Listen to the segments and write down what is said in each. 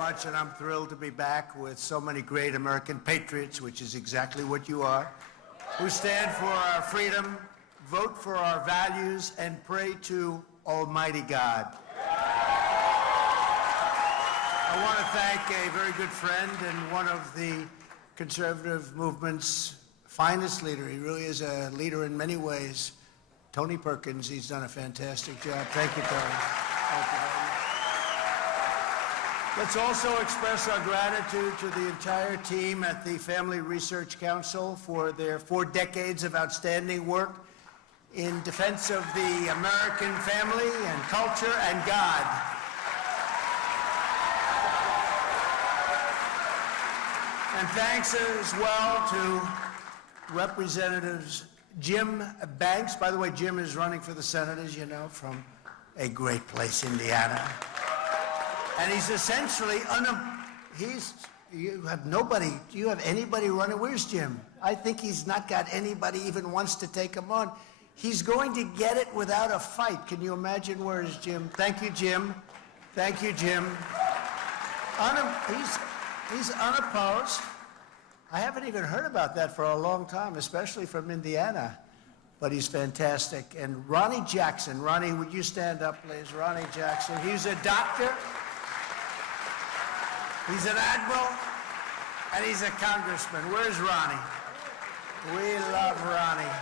much, and I'm thrilled to be back with so many great American patriots, which is exactly what you are, who stand for our freedom, vote for our values, and pray to Almighty God. I want to thank a very good friend and one of the conservative movement's finest leader. He really is a leader in many ways. Tony Perkins, he's done a fantastic job. Thank you, Tony. Thank you very much. Let's also express our gratitude to the entire team at the Family Research Council for their 4 decades of outstanding work in defense of the American family and culture and God. And thanks as well to Representatives Jim Banks. By the way, Jim is running for the Senate, as you know, from a great place, Indiana. And he's essentially, you have nobody, do you have anybody running? Where's Jim? I think he's not got anybody even wants to take him on. He's going to get it without a fight. Can you imagine? Where is Jim? Thank you, Jim. Thank you, Jim. He's unopposed. I haven't even heard about that for a long time, especially from Indiana. But he's fantastic. And Ronnie Jackson. Ronnie, would you stand up, please? Ronnie Jackson. He's a doctor. He's an admiral. And he's a congressman. Where's Ronnie? We love Ronnie.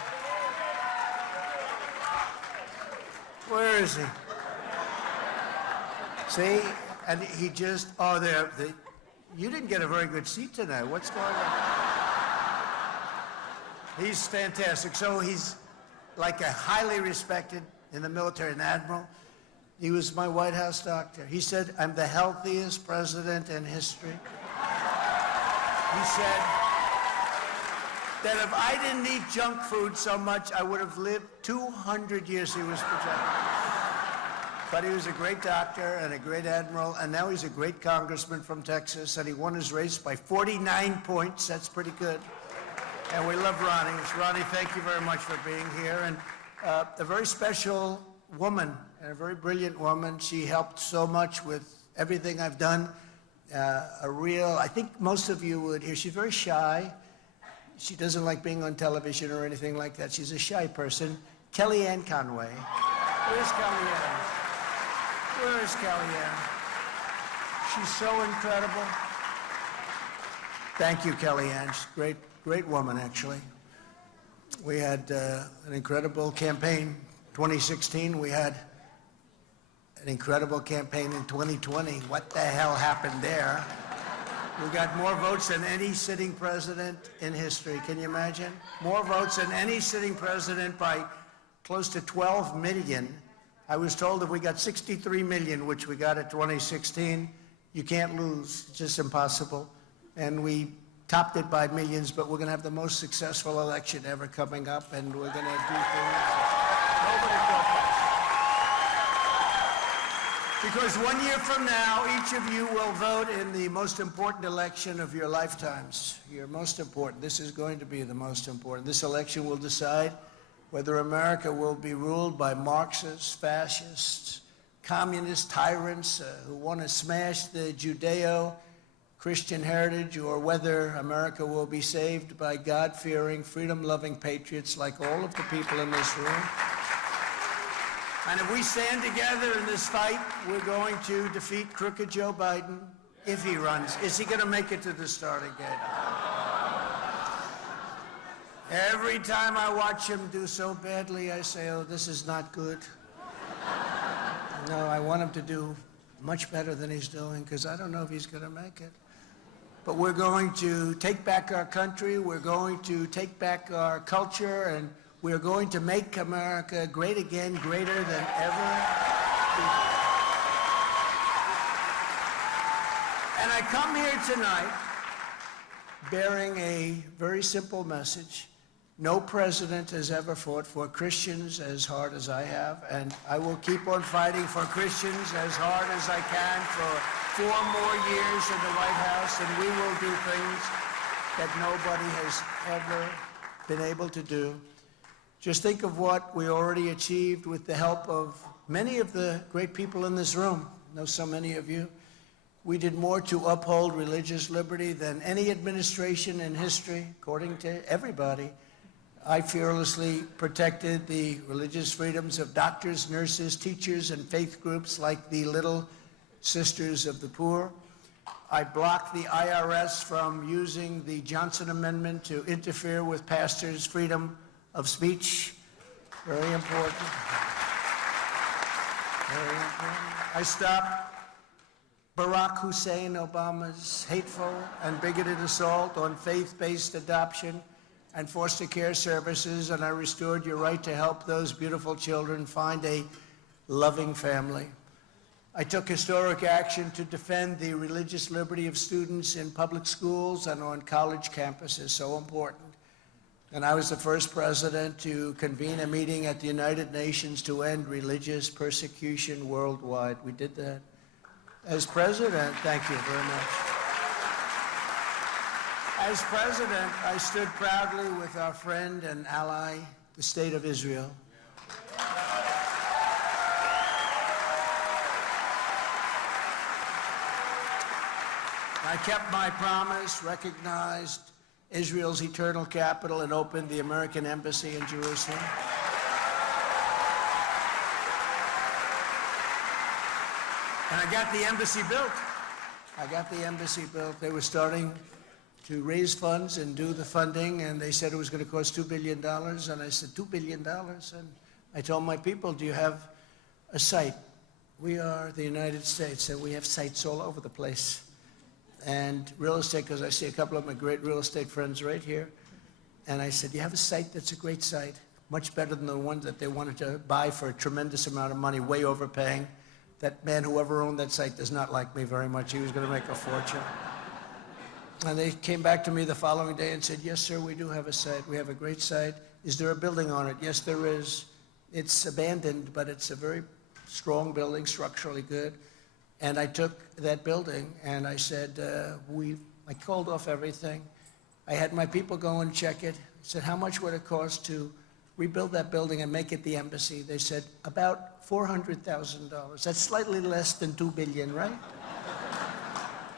Where is he? See? And he just, oh, there. You didn't get a very good seat tonight. What's going on? He's fantastic. So he's like a highly respected in the military, an admiral. He was my White House doctor. He said, I'm the healthiest president in history. He said that if I didn't eat junk food so much, I would have lived 200 years, he was projecting. But he was a great doctor and a great admiral, and now he's a great congressman from Texas, and he won his race by 49 points. That's pretty good. And we love Ronnie. Ronnie, thank you very much for being here. And a very special woman, and a very brilliant woman. She helped so much with everything I've done. I think most of you would hear, she's very shy. She doesn't like being on television or anything like that. She's a shy person. Kellyanne Conway. Where's Kellyanne? Where is Kellyanne? She's so incredible. Thank you, Kellyanne. She's a great woman, actually. We had an incredible campaign. 2016, we had an incredible campaign in 2020. What the hell happened there? We got more votes than any sitting president in history. Can you imagine? More votes than any sitting president by close to 12 million. I was told if we got 63 million, which we got at 2016, you can't lose. It's just impossible. And we topped it by millions, but we're going to have the most successful election ever coming up, and we're going to do things nobody thought possible. Because 1 year from now, each of you will vote in the most important election of your lifetimes. Your most important. This is going to be the most important. This election will decide whether America will be ruled by Marxists, fascists, communist tyrants who want to smash the Judeo-Christian heritage, or whether America will be saved by God-fearing, freedom-loving patriots like all of the people in this room. And if we stand together in this fight, we're going to defeat crooked Joe Biden if he runs. Is he going to make it to the starting gate? Every time I watch him do so badly, I say, oh, this is not good. No, I want him to do much better than he's doing, because I don't know if he's going to make it. But we're going to take back our country, we're going to take back our culture, and we're going to make America great again, greater than ever before. And I come here tonight bearing a very simple message. No president has ever fought for Christians as hard as I have, and I will keep on fighting for Christians as hard as I can for 4 more years in the White House, and we will do things that nobody has ever been able to do. Just think of what we already achieved with the help of many of the great people in this room. I know so many of you. We did more to uphold religious liberty than any administration in history, according to everybody. I fearlessly protected the religious freedoms of doctors, nurses, teachers, and faith groups like the Little Sisters of the Poor. I blocked the IRS from using the Johnson Amendment to interfere with pastors' freedom of speech. Very important. Very important. I stopped Barack Hussein Obama's hateful and bigoted assault on faith-based adoption and foster care services, and I restored your right to help those beautiful children find a loving family. I took historic action to defend the religious liberty of students in public schools and on college campuses, so important. And I was the first president to convene a meeting at the United Nations to end religious persecution worldwide. We did that. As president, thank you very much. As president, I stood proudly with our friend and ally, the State of Israel. I kept my promise, recognized Israel's eternal capital, and opened the American Embassy in Jerusalem. And I got the embassy built. They were starting to raise funds and do the funding, and they said it was going to cost $2 billion. And I said, $2 billion? And I told my people, do you have a site? We are the United States, and we have sites all over the place. And real estate, because I see a couple of my great real estate friends right here. And I said, you have a site that's a great site, much better than the one that they wanted to buy for a tremendous amount of money, way overpaying. That man, whoever owned that site, does not like me very much. He was going to make a fortune. And they came back to me the following day and said, yes, sir, we do have a site. We have a great site. Is there a building on it? Yes, there is. It's abandoned, but it's a very strong building, structurally good. And I took that building and I said, I called off everything. I had my people go and check it. I said, how much would it cost to rebuild that building and make it the embassy? They said, about $400,000. That's slightly less than $2 billion, right?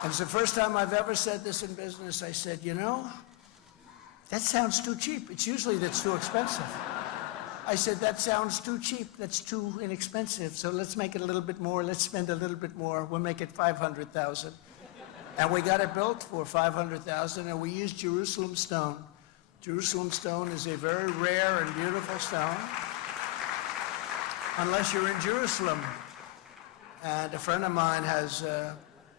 And it's the first time I've ever said this in business. I said, you know, that sounds too cheap. It's usually that's too expensive. I said, that sounds too cheap. That's too inexpensive. So let's make it a little bit more. Let's spend a little bit more. We'll make it $500,000. And we got it built for $500,000, and we used Jerusalem stone. Jerusalem stone is a very rare and beautiful stone, unless you're in Jerusalem. And a friend of mine has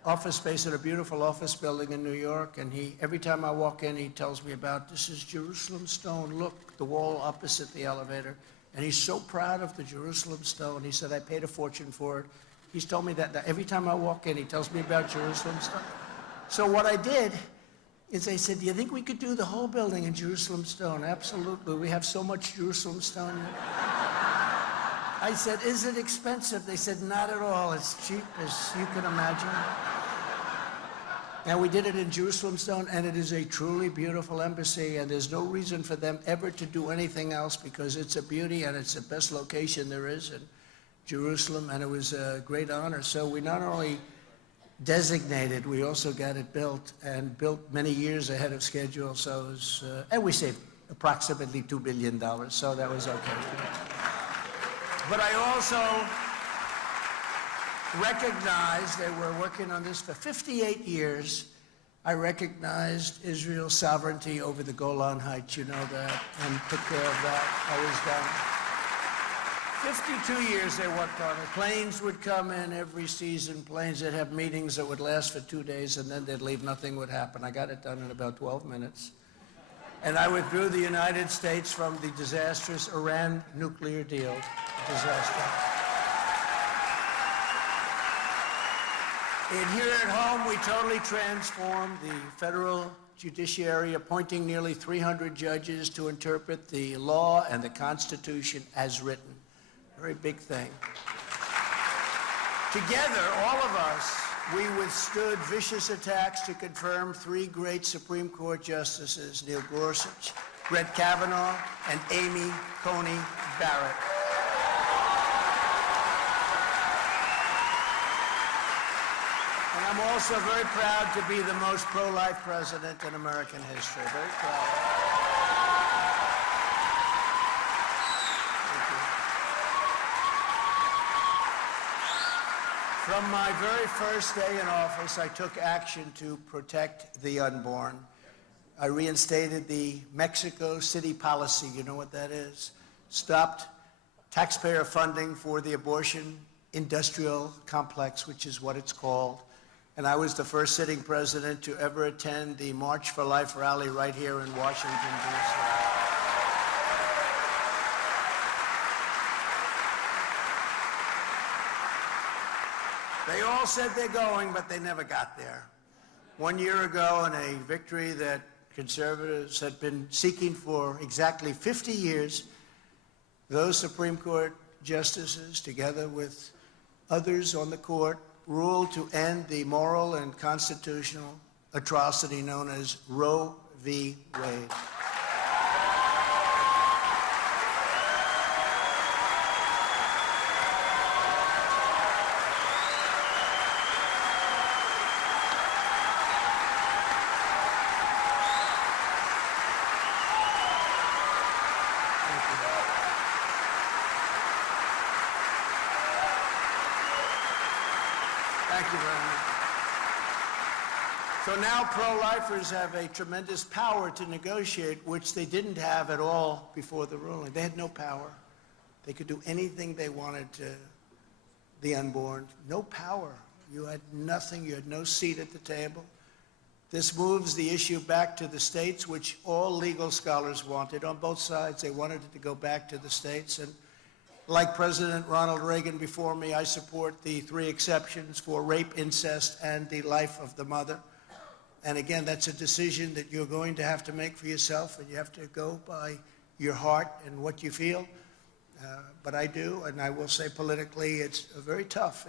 office space at a beautiful office building in New York, and every time I walk in, he tells me about, this is Jerusalem stone. Look, the wall opposite the elevator. And he's so proud of the Jerusalem stone. He said, I paid a fortune for it. He's told me that every time I walk in, he tells me about Jerusalem stone. So what I did is I said, do you think we could do the whole building in Jerusalem stone? Absolutely. We have so much Jerusalem stone. I said, is it expensive? They said, not at all. It's cheap as you can imagine. And we did it in Jerusalem stone, and it is a truly beautiful embassy, and there's no reason for them ever to do anything else because it's a beauty and it's the best location there is in Jerusalem, and it was a great honor. So we not only designated, we also got it built, and built many years ahead of schedule. So it was, and we saved approximately $2 billion, so that was okay. But I also recognized, they were working on this for 58 years, I recognized Israel's sovereignty over the Golan Heights, you know that, and took care of that. I was done. 52 years they worked on it. Planes would come in every season, planes that have meetings that would last for 2 days, and then they'd leave, nothing would happen. I got it done in about 12 minutes. And I withdrew the United States from the disastrous Iran nuclear deal. Disaster. And here at home, we totally transformed the federal judiciary, appointing nearly 300 judges to interpret the law and the Constitution as written. Very big thing. Together, all of us, we withstood vicious attacks to confirm 3 great Supreme Court justices, Neil Gorsuch, Brett Kavanaugh, and Amy Coney Barrett. I'm also very proud to be the most pro-life president in American history. Very proud. Thank you. From my very first day in office, I took action to protect the unborn. I reinstated the Mexico City policy. You know what that is? Stopped taxpayer funding for the abortion industrial complex, which is what it's called. And I was the first sitting president to ever attend the March for Life rally right here in Washington, D.C. They all said they're going, but they never got there. 1 year ago, in a victory that conservatives had been seeking for exactly 50 years, those Supreme Court justices, together with others on the court, ruled to end the moral and constitutional atrocity known as Roe v. Wade. Thank you very much. So now pro-lifers have a tremendous power to negotiate, which they didn't have at all before the ruling. They had no power. They could do anything they wanted to the unborn. No power. You had nothing. You had no seat at the table. This moves the issue back to the states, which all legal scholars wanted. On both sides, they wanted it to go back to the states. And like President Ronald Reagan before me, I support the 3 exceptions for rape, incest, and the life of the mother. And again, that's a decision that you're going to have to make for yourself, and you have to go by your heart and what you feel. But I do, and I will say politically, it's a very tough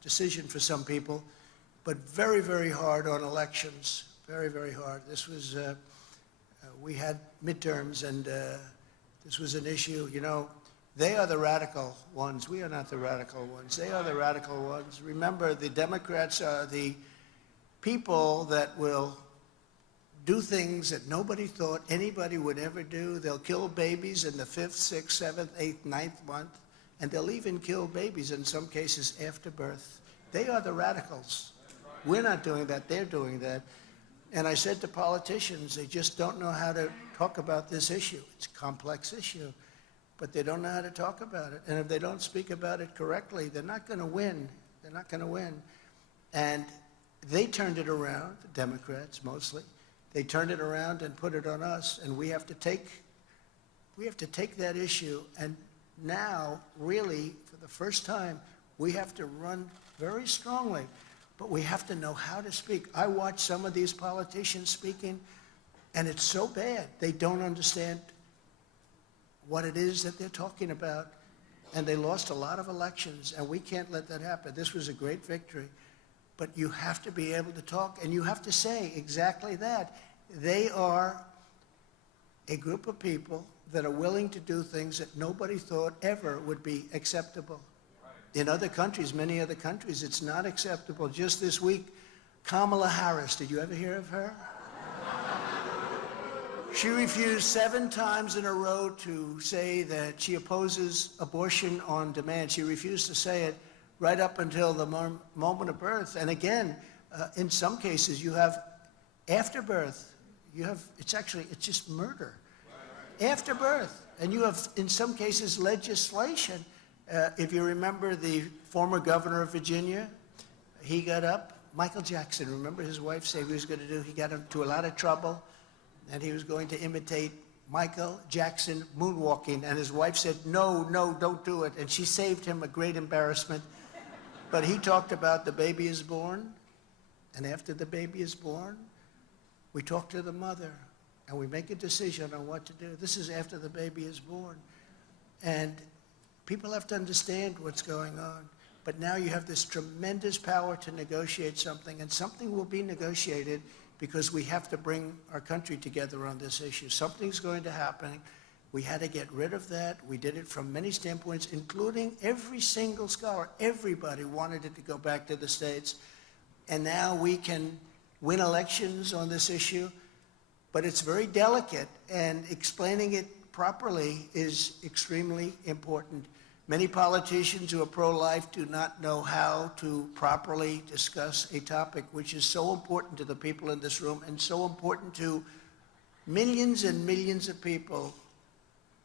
decision for some people, but very, very hard on elections. Very, very hard. This was, we had midterms, and this was an issue, you know. They are the radical ones. We are not the radical ones. They are the radical ones. Remember, the Democrats are the people that will do things that nobody thought anybody would ever do. They'll kill babies in the 5th, 6th, 7th, 8th, 9th month, and they'll even kill babies in some cases after birth. They are the radicals. We're not doing that. They're doing that. And I said to politicians, they just don't know how to talk about this issue. It's a complex issue. But they don't know how to talk about it. And if they don't speak about it correctly, they're not going to win. They're not going to win. And they turned it around, the Democrats mostly. They turned it around and put it on us. And we have to take that issue. And now, really, for the first time, we have to run very strongly. But we have to know how to speak. I watch some of these politicians speaking, and it's so bad. They don't understand what it is that they're talking about, and they lost a lot of elections, and we can't let that happen. This was a great victory, but you have to be able to talk, and you have to say exactly that. They are a group of people that are willing to do things that nobody thought ever would be acceptable. In other countries, many other countries, it's not acceptable. Just this week, Kamala Harris, did you ever hear of her? She refused 7 times in a row to say that she opposes abortion on demand. She refused to say it right up until the moment of birth. And again, in some cases, you have after birth. It's just murder. After birth. And you have, in some cases, legislation. If you remember the former governor of Virginia, he got up. Michael Jackson, remember his wife said he was going to do, he got into a lot of trouble. And he was going to imitate Michael Jackson moonwalking. And his wife said, no, don't do it. And she saved him a great embarrassment. But he talked about the baby is born. And after the baby is born, we talk to the mother. And we make a decision on what to do. This is after the baby is born. And people have to understand what's going on. But now you have this tremendous power to negotiate something. And something will be negotiated because we have to bring our country together on this issue. Something's going to happen. We had to get rid of that. We did it from many standpoints, including every single scholar. Everybody wanted it to go back to the states. and now we can win elections on this issue. But it's very delicate, and explaining it properly is extremely important. Many politicians who are pro-life do not know how to properly discuss a topic which is so important to the people in this room and so important to millions and millions of people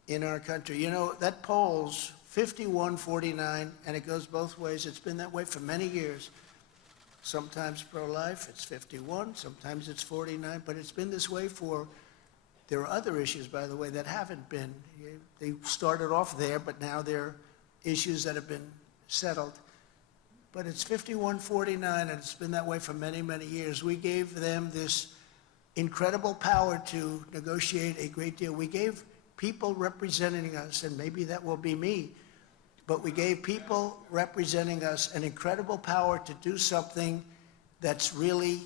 in our country. You know, that poll's 51-49, and it goes both ways. It's been that way for many years. Sometimes pro-life, it's 51, sometimes it's 49, but it's been this way there are other issues, by the way, that haven't been. They started off there, but now they're issues that have been settled. But it's 51-49, and it's been that way for many, many years. We gave them this incredible power to negotiate a great deal. We gave people representing us, and maybe that will be me, but we gave people representing us an incredible power to do something that's really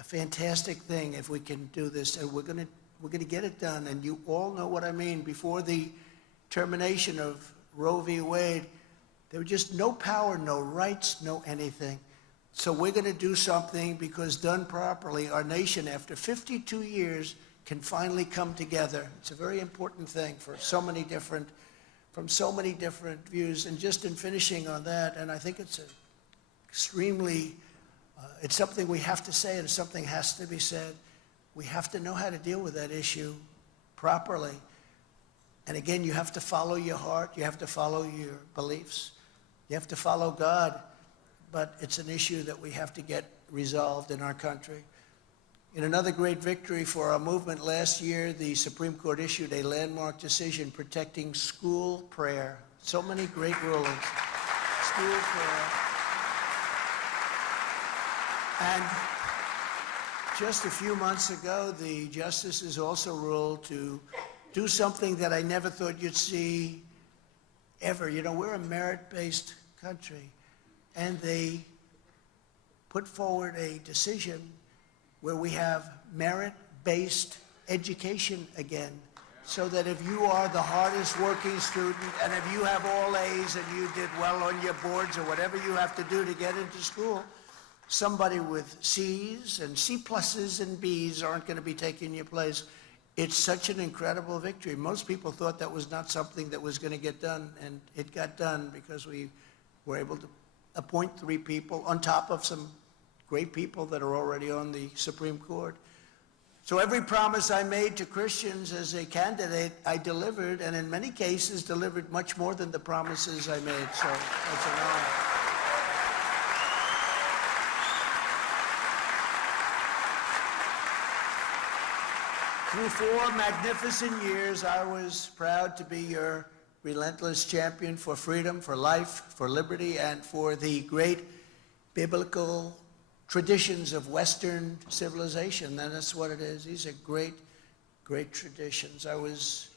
a fantastic thing if we can do this. And we're going to get it done. And you all know what I mean. Before the termination of Roe v. Wade, there was just no power, no rights, no anything. So we're going to do something because done properly, our nation, after 52 years, can finally come together. It's a very important thing for so many different from so many different views. And just in finishing on that, and I think it's it's something we have to say, and something has to be said. We have to know how to deal with that issue properly. And again, you have to follow your heart, you have to follow your beliefs, you have to follow God, but it's an issue that we have to get resolved in our country. In another great victory for our movement last year, the Supreme Court issued a landmark decision protecting school prayer. So many great rulings. School prayer. And just a few months ago, the justices also ruled to do something that I never thought you'd see ever. You know, we're a merit-based country, and they put forward a decision where we have merit-based education again, so that if you are the hardest working student, and if you have all A's and you did well on your boards or whatever you have to do to get into school, somebody with C's and C pluses and B's aren't going to be taking your place. It's such an incredible victory. Most people thought that was not something that was going to get done, and it got done because we were able to appoint 3 people on top of some great people that are already on the Supreme Court. So every promise I made to Christians as a candidate, I delivered, and in many cases delivered much more than the promises I made. So that's an honor. Through 4 magnificent years, I was proud to be your relentless champion for freedom, for life, for liberty, and for the great biblical traditions of Western civilization. And that's what it is. These are great, great traditions. I was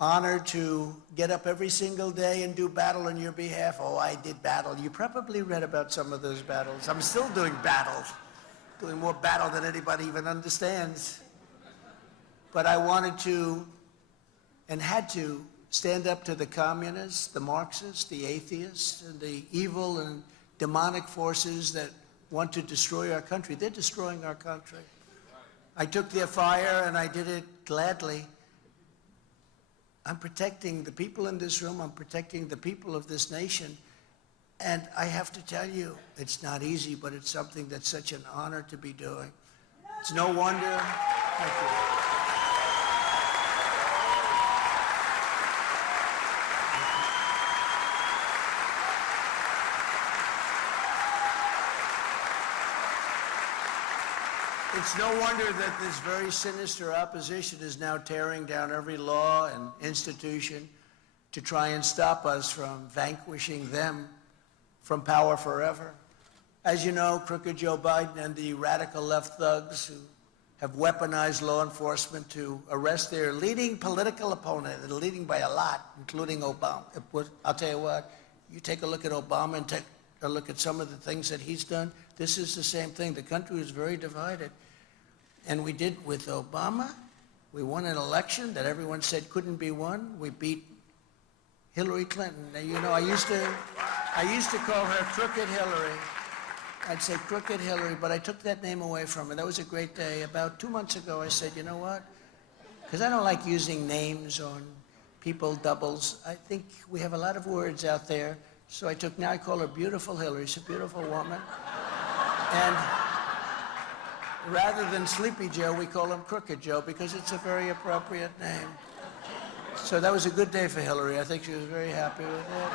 honored to get up every single day and do battle on your behalf. Oh, I did battle. You probably read about some of those battles. I'm still doing battle, doing more battle than anybody even understands. But I wanted to and had to stand up to the communists, the Marxists, the atheists, and the evil and demonic forces that want to destroy our country. They're destroying our country. I took their fire and I did it gladly. I'm protecting the people in this room. I'm protecting the people of this nation. And I have to tell you, it's not easy, but it's something that's such an honor to be doing. It's no wonder. Thank you. It's no wonder that this very sinister opposition is now tearing down every law and institution to try and stop us from vanquishing them from power forever. As you know, crooked Joe Biden and the radical left thugs who have weaponized law enforcement to arrest their leading political opponent, and leading by a lot, including Obama. I'll tell you what, you take a look at Obama and take a look at some of the things that he's done. This is the same thing. The country is very divided. And we did with Obama. We won an election that everyone said couldn't be won. We beat Hillary Clinton. Now, you know, I used to call her Crooked Hillary. I'd say Crooked Hillary, but I took that name away from her. That was a great day. About 2 months ago, I said, you know what? Because I don't like using names on people, doubles. I think we have a lot of words out there. So now I call her Beautiful Hillary. She's a beautiful woman. And rather than Sleepy Joe, we call him Crooked Joe because it's a very appropriate name. So that was a good day for Hillary. I think she was very happy with it.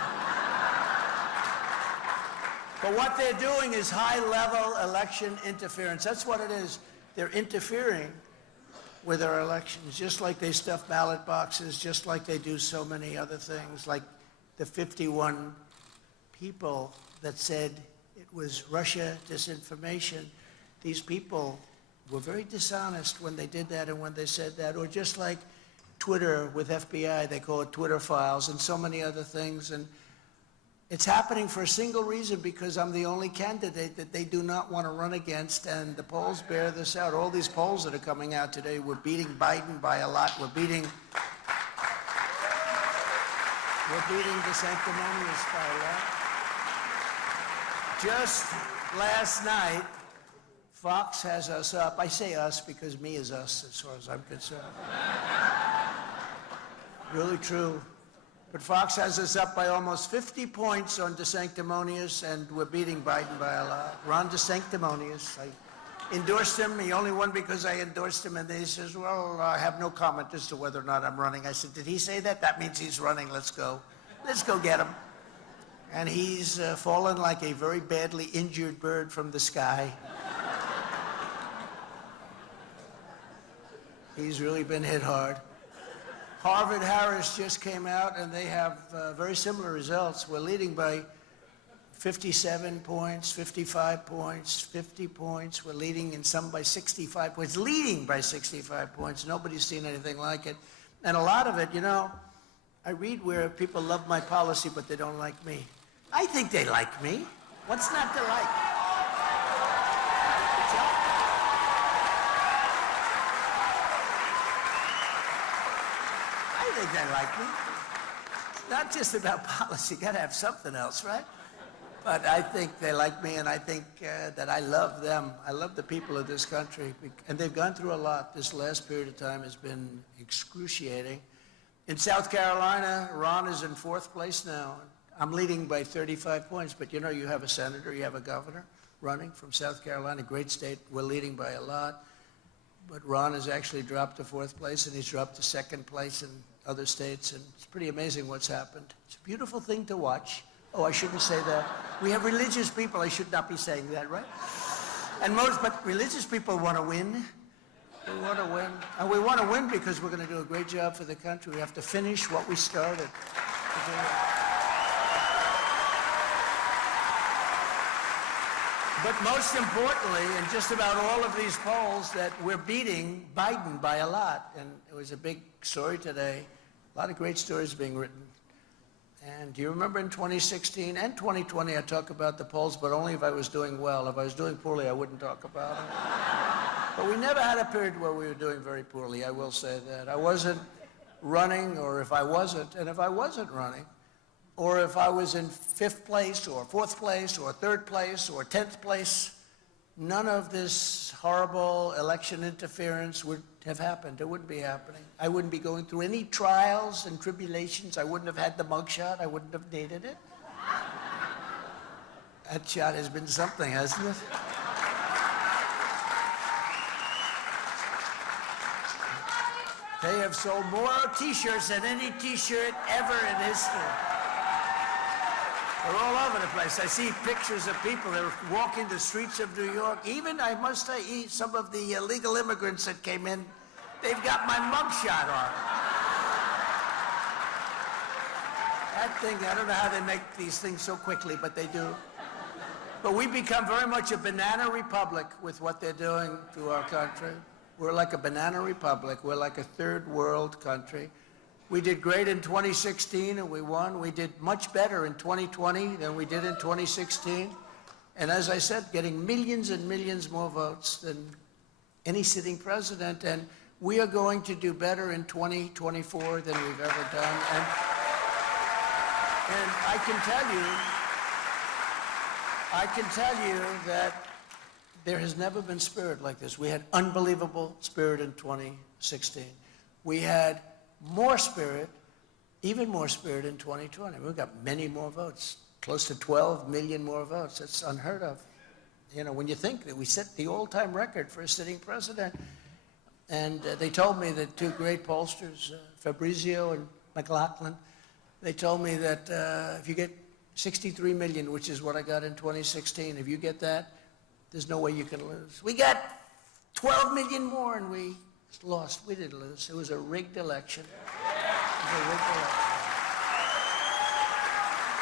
But what they're doing is high-level election interference. That's what it is. They're interfering with our elections, just like they stuff ballot boxes, just like they do so many other things, like the 51 people that said it was Russia disinformation. These people were very dishonest when they did that and when they said that, or just like Twitter with FBI, they call it Twitter files, and so many other things. And it's happening for a single reason, because I'm the only candidate that they do not want to run against, and the polls bear this out. All these polls that are coming out today, we're beating Biden by a lot. We're beating DeSanctimonious by a lot. Just last night, Fox has us up. I say us because me is us as far as I'm concerned. Really true. But Fox has us up by almost 50 points on DeSanctimonious, and we're beating Biden by a lot. Ron DeSanctimonious, I endorsed him. He only won because I endorsed him, and then he says, well, I have no comment as to whether or not I'm running. I said, did he say that? That means he's running. Let's go. Let's go get him. And he's fallen like a very badly injured bird from the sky. He's really been hit hard. Harvard-Harris just came out, and they have very similar results. We're leading by 57 points, 55 points, 50 points. We're leading in some by 65 points, leading by 65 points. Nobody's seen anything like it. And a lot of it, you know, I read where people love my policy, but they don't like me. I think they like me. What's not to like? I think they like me. Not just about policy, gotta have something else, right? But I think they like me, and I think that I love them. I love the people of this country, and they've gone through a lot. This last period of time has been excruciating. In South Carolina, Ron is in 4th place now. I'm leading by 35 points, but you know, you have a senator, you have a governor running from South Carolina, great state. We're leading by a lot. But Ron has actually dropped to 4th place, and he's dropped to 2nd place in other states, and it's pretty amazing what's happened. It's a beautiful thing to watch. Oh, I shouldn't say that. We have religious people. I should not be saying that, right? But religious people want to win. We want to win. And we want to win because we're going to do a great job for the country. We have to finish what we started. But most importantly, in just about all of these polls, that we're beating Biden by a lot. And it was a big story today. A lot of great stories being written. And do you remember in 2016 and 2020, I talk about the polls, but only if I was doing well. If I was doing poorly, I wouldn't talk about it. But we never had a period where we were doing very poorly, I will say that. I wasn't running, or if I wasn't, and if I wasn't running, or if I was in 5th place, or 4th place, or 3rd place, or 10th place, none of this horrible election interference would have happened. It wouldn't be happening. I wouldn't be going through any trials and tribulations. I wouldn't have had the mugshot. I wouldn't have needed it. That shot has been something, hasn't it? They have sold more T-shirts than any T-shirt ever in history. They're all over the place. I see pictures of people that are walking the streets of New York. Even, I must say, some of the illegal immigrants that came in, they've got my mugshot on. That thing, I don't know how they make these things so quickly, but they do. But we've become very much a banana republic with what they're doing to our country. We're like a banana republic. We're like a 3rd world country. We did great in 2016, and we won. We did much better in 2020 than we did in 2016. And as I said, getting millions and millions more votes than any sitting president. And we are going to do better in 2024 than we've ever done. And I can tell you, I can tell you that there has never been spirit like this. We had unbelievable spirit in 2016. We had more spirit, even more spirit in 2020. We got many more votes, close to 12 million more votes. That's unheard of. You know, when you think that we set the all-time record for a sitting president, and they told me that two great pollsters, Fabrizio and McLaughlin, they told me that if you get 63 million, which is what I got in 2016, if you get that, there's no way you can lose. We got 12 million more and we lost. We didn't lose. It was a rigged election. It was a rigged election.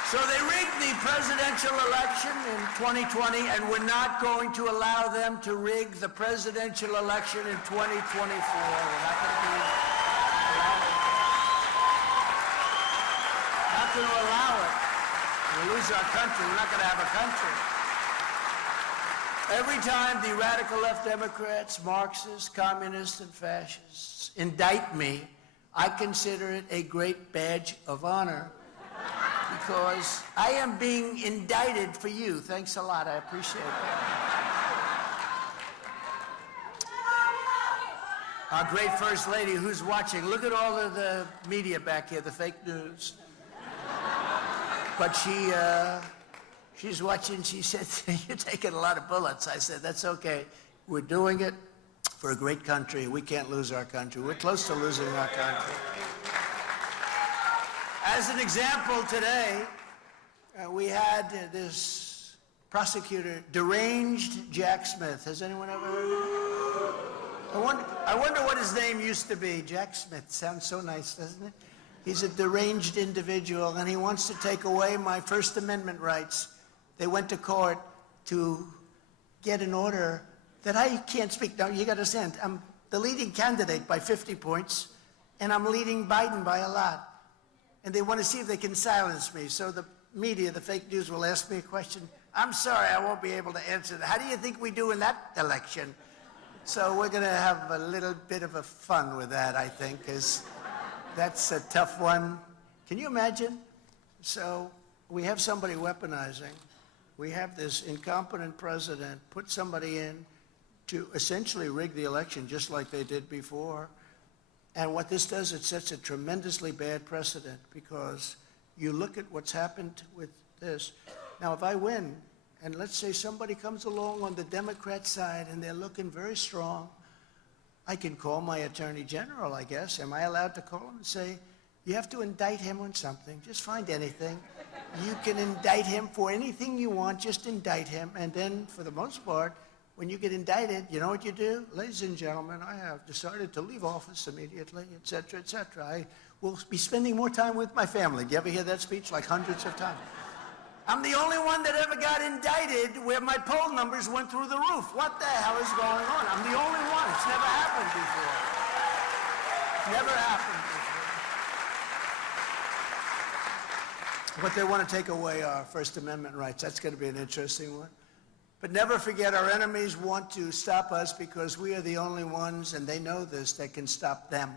So they rigged the presidential election in 2020, and we're not going to allow them to rig the presidential election in 2024. We're not going to allow it. We'll lose our country. We're not going to have a country. Every time the radical left Democrats, Marxists, communists, and fascists indict me, I consider it a great badge of honor, because I am being indicted for you. Thanks a lot. I appreciate that. Our great First Lady who's watching. Look at all of the media back here, the fake news. But she's watching. She said, "You're taking a lot of bullets." I said, "That's okay. We're doing it for a great country. We can't lose our country. We're close to losing our country." As an example, today, we had this prosecutor, deranged Jack Smith. Has anyone ever heard of him? I wonder what his name used to be. Jack Smith. Sounds so nice, doesn't it? He's a deranged individual, and he wants to take away my First Amendment rights. They went to court to get an order that I can't speak. Now, you got to understand, I'm the leading candidate by 50 points, and I'm leading Biden by a lot. And they want to see if they can silence me. So the media, the fake news, will ask me a question. I'm sorry, I won't be able to answer that. How do you think we do in that election? So we're going to have a little bit of a fun with that, I think, because that's a tough one. Can you imagine? So we have somebody weaponizing. We have this incompetent president put somebody in to essentially rig the election just like they did before. And what this does, it sets a tremendously bad precedent, because you look at what's happened with this. Now, if I win, and let's say somebody comes along on the Democrat side and they're looking very strong, I can call my attorney general, I guess. Am I allowed to call him and say, you have to indict him on something, just find anything. You can indict him for anything you want, just indict him. And then, for the most part, when you get indicted, you know what you do? Ladies and gentlemen, I have decided to leave office immediately, et cetera, et cetera. I will be spending more time with my family. Do you ever hear that speech? Like hundreds of times. I'm the only one that ever got indicted where my poll numbers went through the roof. What the hell is going on? I'm the only one. It's never happened before. Never happened before. But they want to take away our First Amendment rights. That's going to be an interesting one. But never forget, our enemies want to stop us because we are the only ones, and they know this, that can stop them.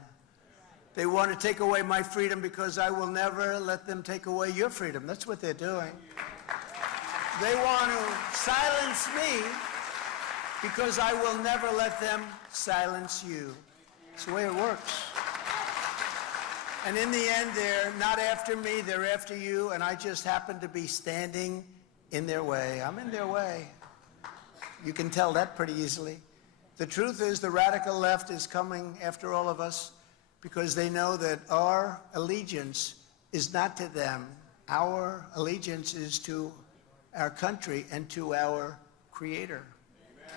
They want to take away my freedom because I will never let them take away your freedom. That's what they're doing. They want to silence me because I will never let them silence you. It's the way it works. And in the end, they're not after me, they're after you, and I just happen to be standing in their way. I'm in their way. You can tell that pretty easily. The truth is, the radical left is coming after all of us because they know that our allegiance is not to them. Our allegiance is to our country and to our Creator. Amen.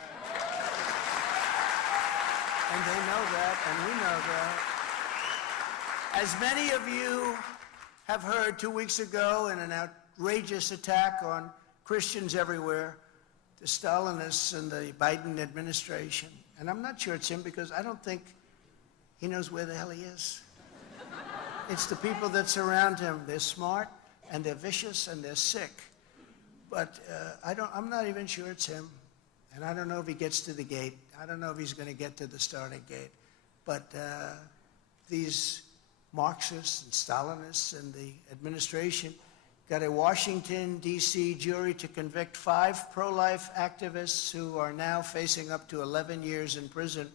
And they know that, and we know that. As many of you have heard 2 weeks ago in an outrageous attack on Christians everywhere, the Stalinists and the Biden administration. And I'm not sure it's him because I don't think he knows where the hell he is. It's the people that surround him. They're smart and they're vicious and they're sick. But I'm not even sure it's him. And I don't know if he gets to the gate. I don't know if he's going to get to the starting gate. But these Marxists and Stalinists and the administration, got a Washington, D.C. jury to convict 5 pro-life activists who are now facing up to 11 years in prison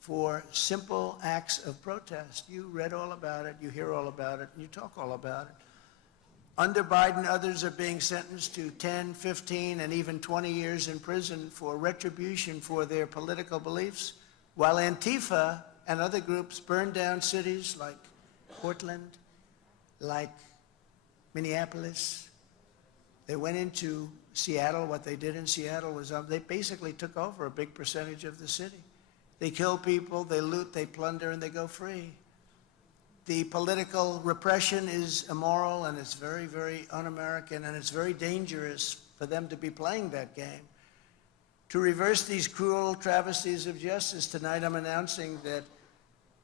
for simple acts of protest. You read all about it, you hear all about it, and you talk all about it. Under Biden, others are being sentenced to 10, 15, and even 20 years in prison for retribution for their political beliefs, while Antifa and other groups burned down cities like Portland, like Minneapolis. They went into Seattle. What they did in Seattle was they basically took over a big percentage of the city. They kill people, they loot, they plunder, and they go free. The political repression is immoral, and it's very, very un-American, and it's very dangerous for them to be playing that game. To reverse these cruel travesties of justice, tonight I'm announcing that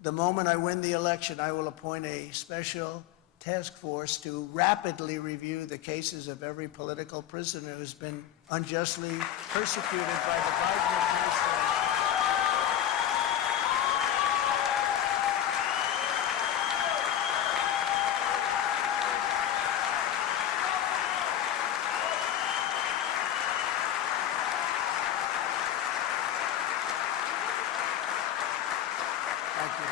the moment I win the election, I will appoint a special task force to rapidly review the cases of every political prisoner who's been unjustly persecuted by the Biden administration. Thank you.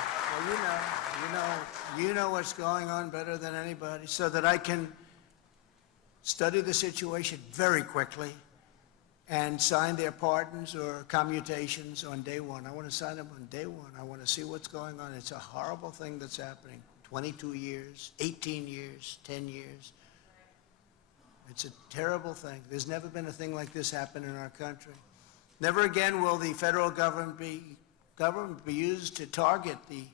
Well, you know what's going on better than anybody, so that I can study the situation very quickly and sign their pardons or commutations on day one. I want to sign them on day one. I want to see what's going on. It's a horrible thing that's happening. 22 years, 18 years, 10 years. It's a terrible thing. There's never been a thing like this happen in our country. Never again will the federal government be used to target the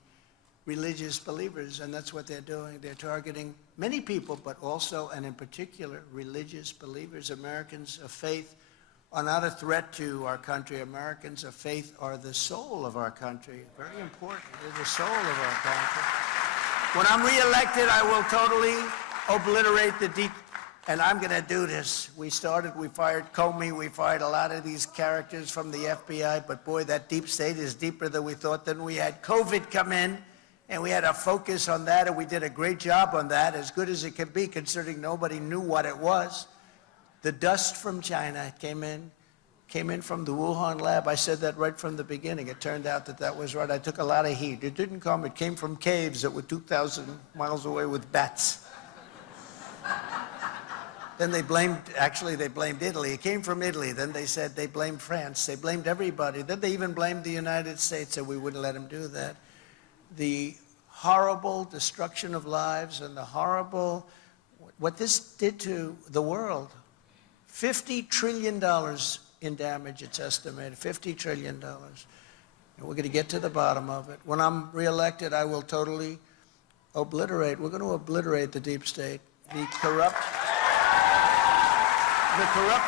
religious believers, and that's what they're doing. They're targeting many people, but also, and in particular, religious believers. Americans of faith are not a threat to our country. Americans of faith are the soul of our country. Very important. They're the soul of our country. When I'm reelected, I will totally obliterate the deep. And I'm going to do this. We fired Comey, we fired a lot of these characters from the FBI, but boy, that deep state is deeper than we thought. Then we had COVID come in, and we had a focus on that, and we did a great job on that, as good as it could be, considering nobody knew what it was. The dust from China came in from the Wuhan lab. I said that right from the beginning. It turned out that that was right. I took a lot of heat. It didn't come. It came from caves that were 2,000 miles away with bats. Then they blamed Italy. It came from Italy. Then they said they blamed France. They blamed everybody. Then they even blamed the United States, and we wouldn't let them do that. The horrible destruction of lives and the horrible, what this did to the world. $50 trillion in damage, it's estimated, $50 trillion. And we're going to get to the bottom of it. When I'm reelected, I will totally we're going to obliterate the deep state, the corrupt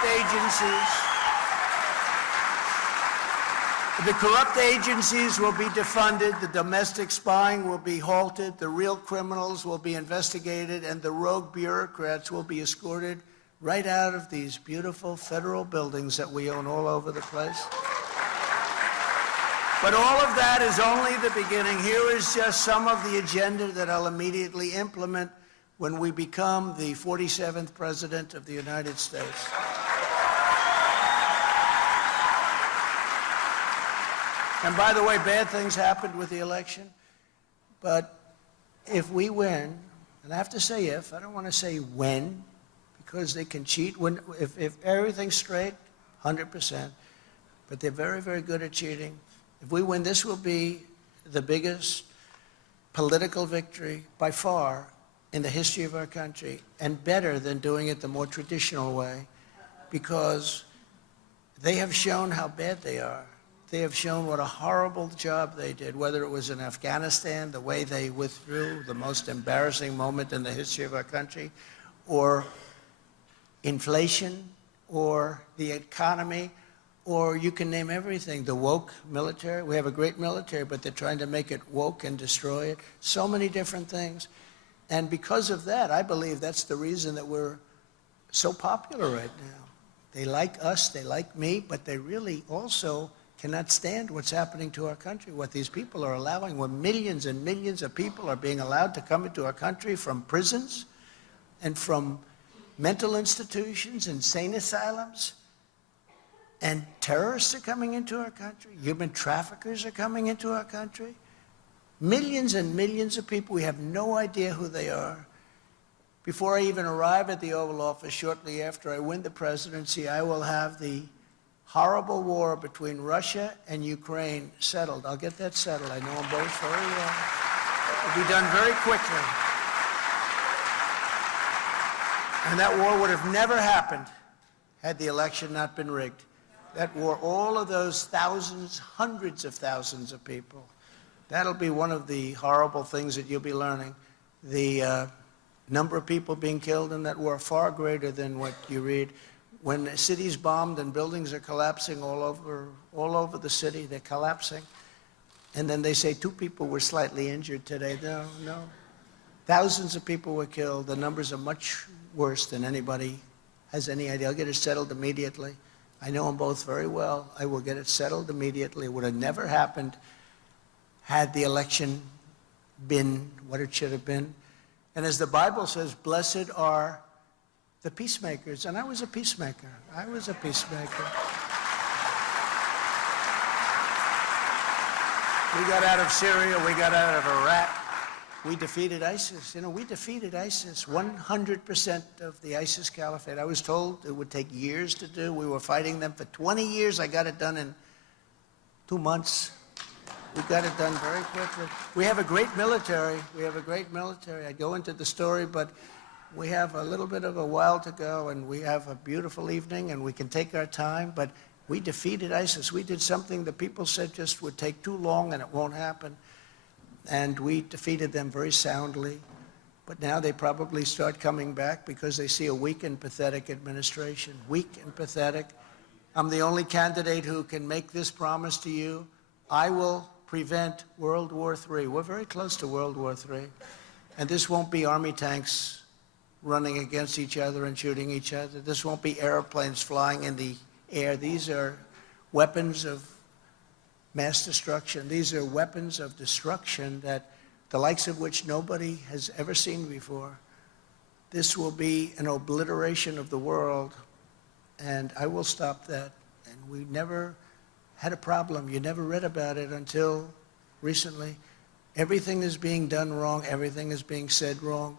agencies. The corrupt agencies will be defunded, the domestic spying will be halted, the real criminals will be investigated, and the rogue bureaucrats will be escorted right out of these beautiful federal buildings that we own all over the place. But all of that is only the beginning. Here is just some of the agenda that I'll immediately implement when we become the 47th President of the United States. And by the way, bad things happened with the election, but if we win, and I have to say if, I don't want to say when, because they can cheat. If everything's straight, 100%, but they're very, very good at cheating. If we win, this will be the biggest political victory by far in the history of our country, and better than doing it the more traditional way, because they have shown how bad they are. They have shown what a horrible job they did, whether it was in Afghanistan, the way they withdrew, the most embarrassing moment in the history of our country, or inflation, or the economy, or you can name everything. The woke military. We have a great military, but they're trying to make it woke and destroy it. So many different things. And because of that, I believe that's the reason that we're so popular right now. They like us, they like me, but they really also cannot stand what's happening to our country, what these people are allowing, when millions and millions of people are being allowed to come into our country from prisons and from mental institutions, insane asylums, and terrorists are coming into our country. Human traffickers are coming into our country. Millions and millions of people, we have no idea who they are. Before I even arrive at the Oval Office, shortly after I win the presidency, I will have the horrible war between Russia and Ukraine settled. I'll get that settled. I know them both very well. It'll be done very quickly. And that war would have never happened had the election not been rigged. That war, all of those thousands, hundreds of thousands of people, that'll be one of the horrible things that you'll be learning. The number of people being killed in that war, far greater than what you read. When a city's bombed and buildings are collapsing all over the city, they're collapsing. And then they say 2 people were slightly injured today. No. Thousands of people were killed. The numbers are much worse than anybody has any idea. I'll get it settled immediately. I know them both very well. I will get it settled immediately. It would have never happened had the election been what it should have been. And as the Bible says, blessed are the peacemakers. And I was a peacemaker. I was a peacemaker. We got out of Syria. We got out of Iraq. We defeated ISIS. You know, we defeated ISIS, 100% of the ISIS caliphate. I was told it would take years to do. We were fighting them for 20 years. I got it done in 2 months. We got it done very quickly. We have a great military. We have a great military. I go into the story, but we have a little bit of a while to go, and we have a beautiful evening, and we can take our time. But we defeated ISIS. We did something that people said just would take too long, and it won't happen. And we defeated them very soundly. But now they probably start coming back because they see a weak and pathetic administration. Weak and pathetic. I'm the only candidate who can make this promise to you. I will prevent World War III. We're very close to World War III. And this won't be army tanks running against each other and shooting each other. This won't be airplanes flying in the air. These are weapons of mass destruction. These are weapons of destruction that the likes of which nobody has ever seen before. This will be an obliteration of the world, and I will stop that. And we never had a problem. You never read about it until recently. Everything is being done wrong. Everything is being said wrong.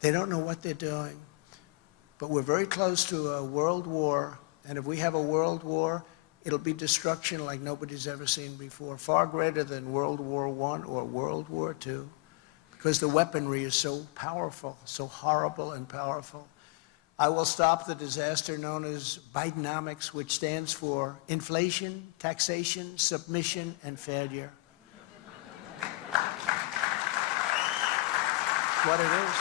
They don't know what they're doing. But we're very close to a world war, and if we have a world war, it'll be destruction like nobody's ever seen before, far greater than World War I or World War II, because the weaponry is so powerful, so horrible and powerful. I will stop the disaster known as Bidenomics, which stands for inflation, taxation, submission, and failure. What it is.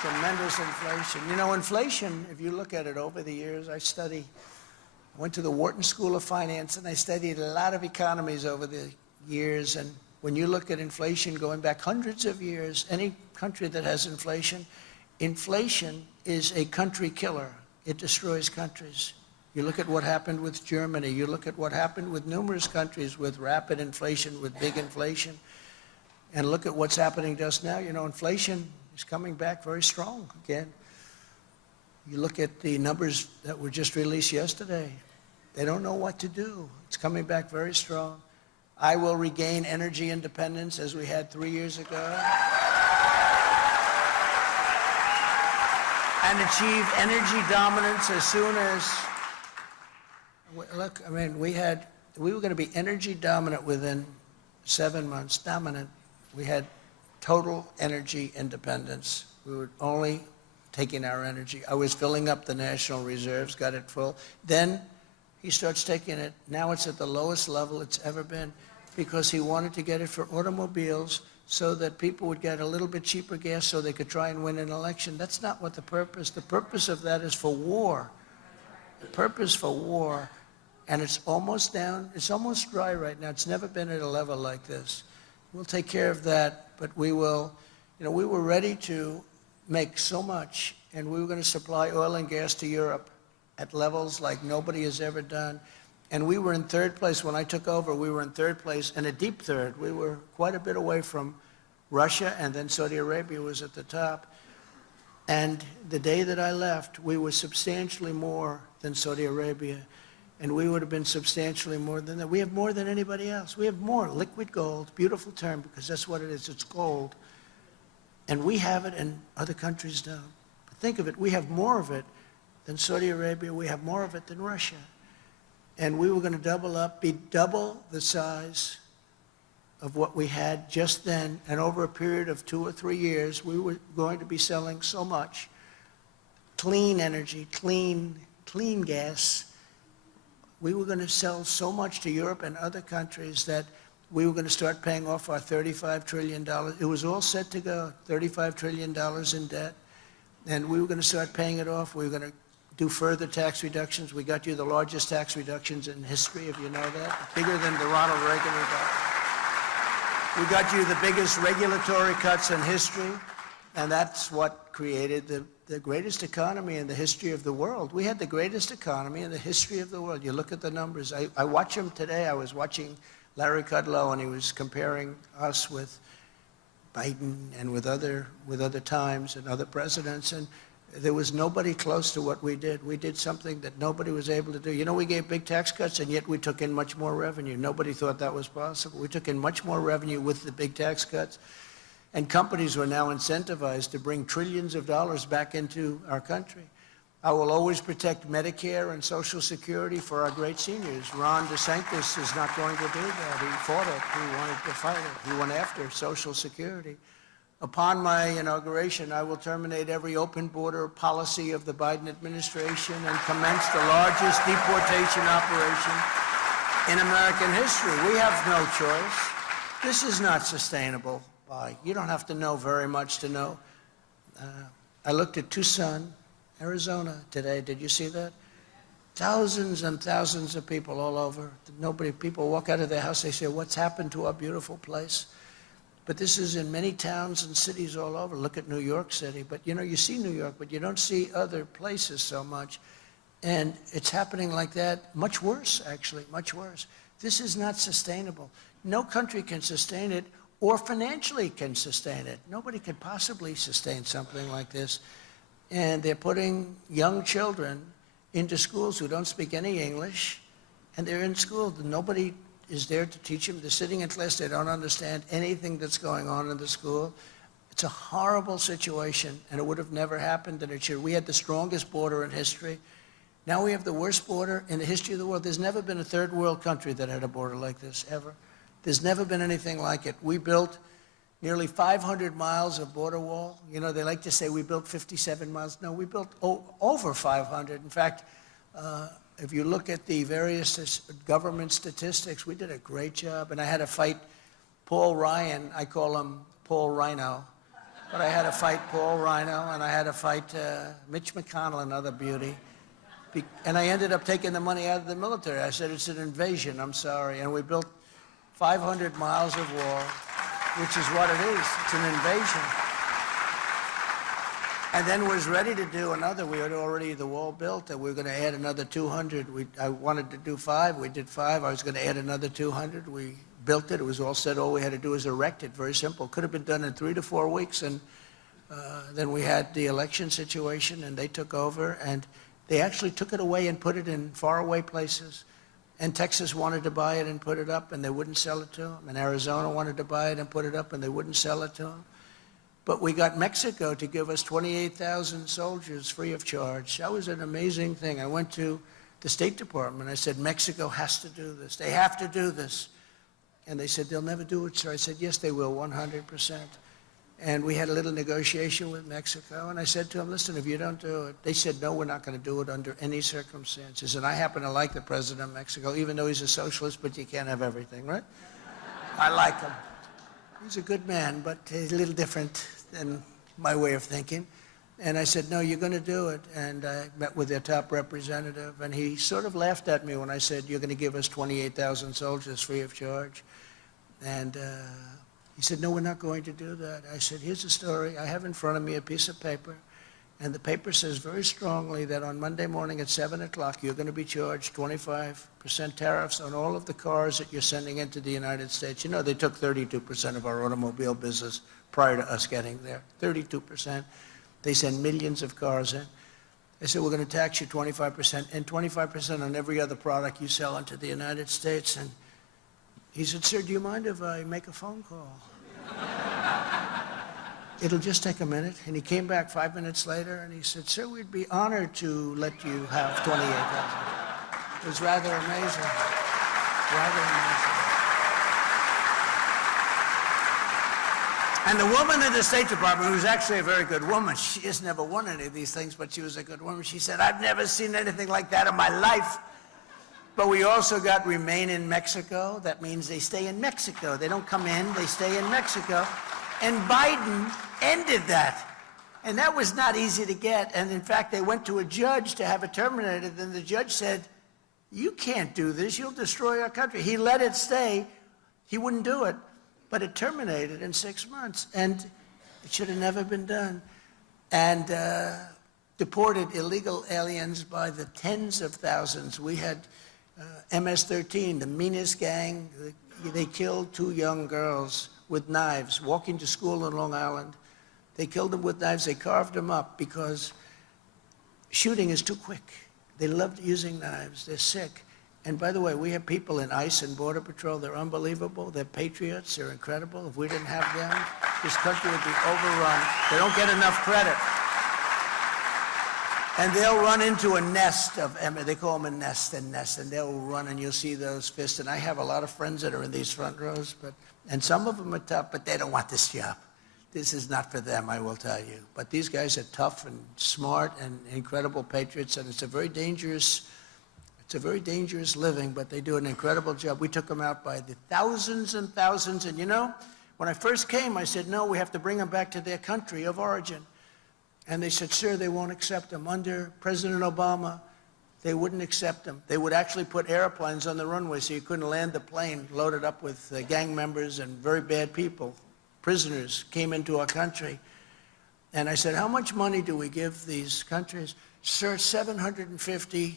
Tremendous inflation. You know, inflation, if you look at it over the years, I went to the Wharton School of Finance, and I studied a lot of economies over the years. And when you look at inflation going back hundreds of years, any country that has inflation is a country killer. It destroys countries. You look at what happened with Germany. You look at what happened with numerous countries with rapid inflation, with big inflation. And look at what's happening to us now. You know, inflation is coming back very strong again. You look at the numbers that were just released yesterday. They don't know what to do. It's coming back very strong. I will regain energy independence as we had 3 years ago. And achieve energy dominance as soon as, look, I mean, we were going to be energy dominant within 7 months, dominant. We had total energy independence. We were only taking our energy. I was filling up the national reserves, got it full. Then he starts taking it. Now it's at the lowest level it's ever been because he wanted to get it for automobiles so that people would get a little bit cheaper gas so they could try and win an election. That's not what the purpose of that is for war. The purpose for war, and it's almost down, it's almost dry right now. It's never been at a level like this. We'll take care of that, but we will, you know, we were ready to make so much, and we were going to supply oil and gas to Europe at levels like nobody has ever done. And we were in third place. When I took over, we were in third place, and a deep third. We were quite a bit away from Russia, and then Saudi Arabia was at the top. And the day that I left, we were substantially more than Saudi Arabia, and we would have been substantially more than that. We have more than anybody else. We have more liquid gold, beautiful term, because that's what it is, it's gold. And we have it and other countries don't. But think of it, we have more of it than Saudi Arabia, we have more of it than Russia. And we were going to double up, be double the size of what we had just then, and over a period of 2 or 3 years, we were going to be selling so much clean energy, clean gas. We were going to sell so much to Europe and other countries that we were going to start paying off our $35 trillion. It was all set to go, $35 trillion in debt, and we were going to start paying it off. We were going to do further tax reductions. We got you the largest tax reductions in history, if you know that, bigger than the Ronald Reagan reduction. We got you the biggest regulatory cuts in history, and that's what created the greatest economy in the history of the world. We had the greatest economy in the history of the world. You look at the numbers. I watch them today. I was watching Larry Kudlow, and he was comparing us with Biden and with other times and other presidents, and there was nobody close to what we did. We did something that nobody was able to do. You know, we gave big tax cuts, and yet we took in much more revenue. Nobody thought that was possible. We took in much more revenue with the big tax cuts, and companies were now incentivized to bring trillions of dollars back into our country. I will always protect Medicare and Social Security for our great seniors. Ron DeSantis is not going to do that. He fought it. He wanted to fight it. He went after Social Security. Upon my inauguration, I will terminate every open border policy of the Biden administration and commence the largest deportation operation in American history. We have no choice. This is not sustainable. You don't have to know very much to know. I looked at Tucson, Arizona today. Did you see that? Thousands and thousands of people all over. People walk out of their house, they say, what's happened to our beautiful place? But this is in many towns and cities all over. Look at New York City. But, you know, you see New York, but you don't see other places so much. And it's happening like that. Much worse, actually, much worse. This is not sustainable. No country can sustain it or financially can sustain it. Nobody could possibly sustain something like this. And they're putting young children into schools who don't speak any English, and they're in school. Nobody is there to teach them. They're sitting in class. They don't understand anything that's going on in the school. It's a horrible situation, and it would have never happened in a year. We had the strongest border in history. Now we have the worst border in the history of the world. There's never been a third world country that had a border like this, ever. There's never been anything like it. We built nearly 500 miles of border wall. You know, they like to say we built 57 miles. No, we built over 500. In fact, if you look at the various government statistics, we did a great job. And I had to fight Paul Ryan. I call him Paul Rhino. But I had to fight Paul Rhino, and I had to fight Mitch McConnell, another beauty. And I ended up taking the money out of the military. I said, it's an invasion, I'm sorry. And we built 500 miles of wall, which is what it is. It's an invasion. And then was ready to do another. We had already the wall built, and we were going to add another 200. I wanted to do 5. We did 5. I was going to add another 200. We built it. It was all set. All we had to do was erect it. Very simple. Could have been done in 3 to 4 weeks. And then we had the election situation, and they took over. And they actually took it away and put it in faraway places. And Texas wanted to buy it and put it up, and they wouldn't sell it to them. And Arizona wanted to buy it and put it up, and they wouldn't sell it to them. But we got Mexico to give us 28,000 soldiers free of charge. That was an amazing thing. I went to the State Department. I said, Mexico has to do this. They have to do this. And they said, they'll never do it, sir. I said, yes, they will, 100%. And we had a little negotiation with Mexico. And I said to them, listen, if you don't do it, they said, no, we're not going to do it under any circumstances. And I happen to like the president of Mexico, even though he's a socialist, but you can't have everything, right? I like him. He's a good man, but he's a little different than my way of thinking. And I said, no, you're going to do it. And I met with their top representative, and he sort of laughed at me when I said, you're going to give us 28,000 soldiers free of charge. And he said, no, we're not going to do that. I said, here's the story. I have in front of me a piece of paper, and the paper says very strongly that on Monday morning at 7 o'clock, you're going to be charged 25% tariffs on all of the cars that you're sending into the United States. You know, they took 32% of our automobile business prior to us getting there, 32%. They send millions of cars in. They said, we're going to tax you 25% and 25% on every other product you sell into the United States. And he said, sir, do you mind if I make a phone call? It'll just take a minute. And he came back 5 minutes later and he said, sir, we'd be honored to let you have $28,000. It was rather amazing. Rather amazing. And the woman in the State Department, who's actually a very good woman, she has never won any of these things, but she was a good woman. She said, I've never seen anything like that in my life. But we also got Remain in Mexico. That means they stay in Mexico. They don't come in, they stay in Mexico. And Biden ended that. And that was not easy to get. And in fact, they went to a judge to have it terminated. And the judge said, you can't do this. You'll destroy our country. He let it stay. He wouldn't do it. But it terminated in 6 months. And it should have never been done. And deported illegal aliens by the tens of thousands. We had MS-13, the meanest gang. They killed 2 young girls with knives, walking to school in Long Island. They killed them with knives. They carved them up because shooting is too quick. They loved using knives. They're sick. And by the way, we have people in ICE and Border Patrol. They're unbelievable. They're patriots. They're incredible. If we didn't have them, this country would be overrun. They don't get enough credit. And they'll run into a nest of, they call them a nest, and they'll run and you'll see those fists. And I have a lot of friends that are in these front rows, and some of them are tough, but they don't want this job. This is not for them, I will tell you. But these guys are tough and smart and incredible patriots, and it's a very dangerous living, but they do an incredible job. We took them out by the thousands and thousands, and you know, when I first came, I said, no, we have to bring them back to their country of origin. And they said, sir, they won't accept them. Under President Obama, they wouldn't accept them. They would actually put airplanes on the runway so you couldn't land the plane loaded up with gang members and very bad people. Prisoners came into our country. And I said, how much money do we give these countries? Sir, $750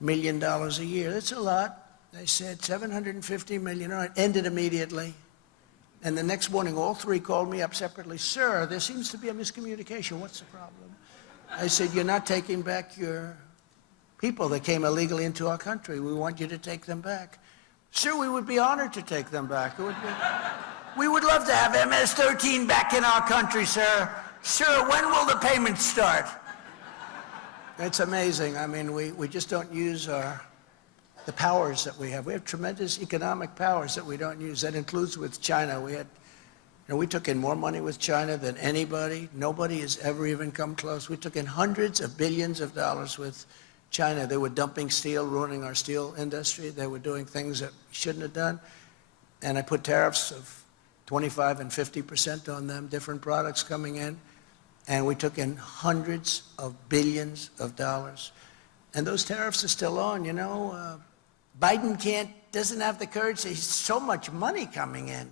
million a year. That's a lot. They said, $750 million. All right, ended immediately. And the next morning, all 3 called me up separately. Sir, there seems to be a miscommunication. What's the problem? I said, you're not taking back your people that came illegally into our country. We want you to take them back. Sir, we would be honored to take them back. We would love to have MS-13 back in our country, sir. Sir, when will the payments start? It's amazing. I mean, we just don't use the powers that we have. We have tremendous economic powers that we don't use. That includes with China. We took in more money with China than anybody. Nobody has ever even come close. We took in hundreds of billions of dollars with China. They were dumping steel, ruining our steel industry. They were doing things that we shouldn't have done. And I put tariffs of 25 and 50% on them, different products coming in. And we took in hundreds of billions of dollars. And those tariffs are still on, you know. Biden doesn't have the courage. There's so much money coming in,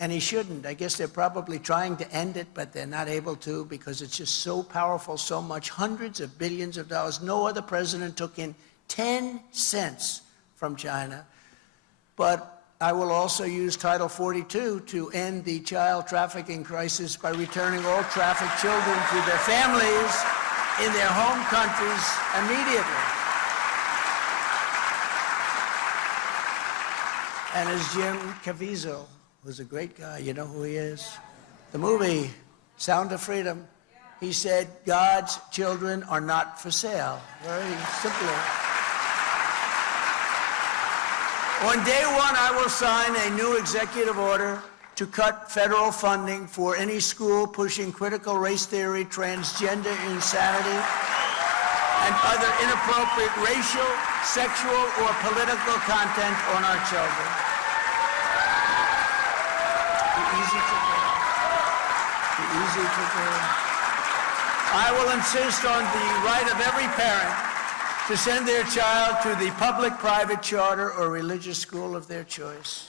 and he shouldn't. I guess they're probably trying to end it, but they're not able to because it's just so powerful, so much, hundreds of billions of dollars. No other president took in 10 cents from China. But I will also use Title 42 to end the child trafficking crisis by returning all trafficked children to their families in their home countries immediately. And as Jim Caviezel, who's a great guy, you know who he is? The movie, Sound of Freedom, he said, God's children are not for sale. Very simply. On day 1, I will sign a new executive order to cut federal funding for any school pushing critical race theory, transgender insanity, and other inappropriate racial, sexual, or political content on our children. Easy to do. Easy to do. I will insist on the right of every parent to send their child to the public, private, charter, or religious school of their choice.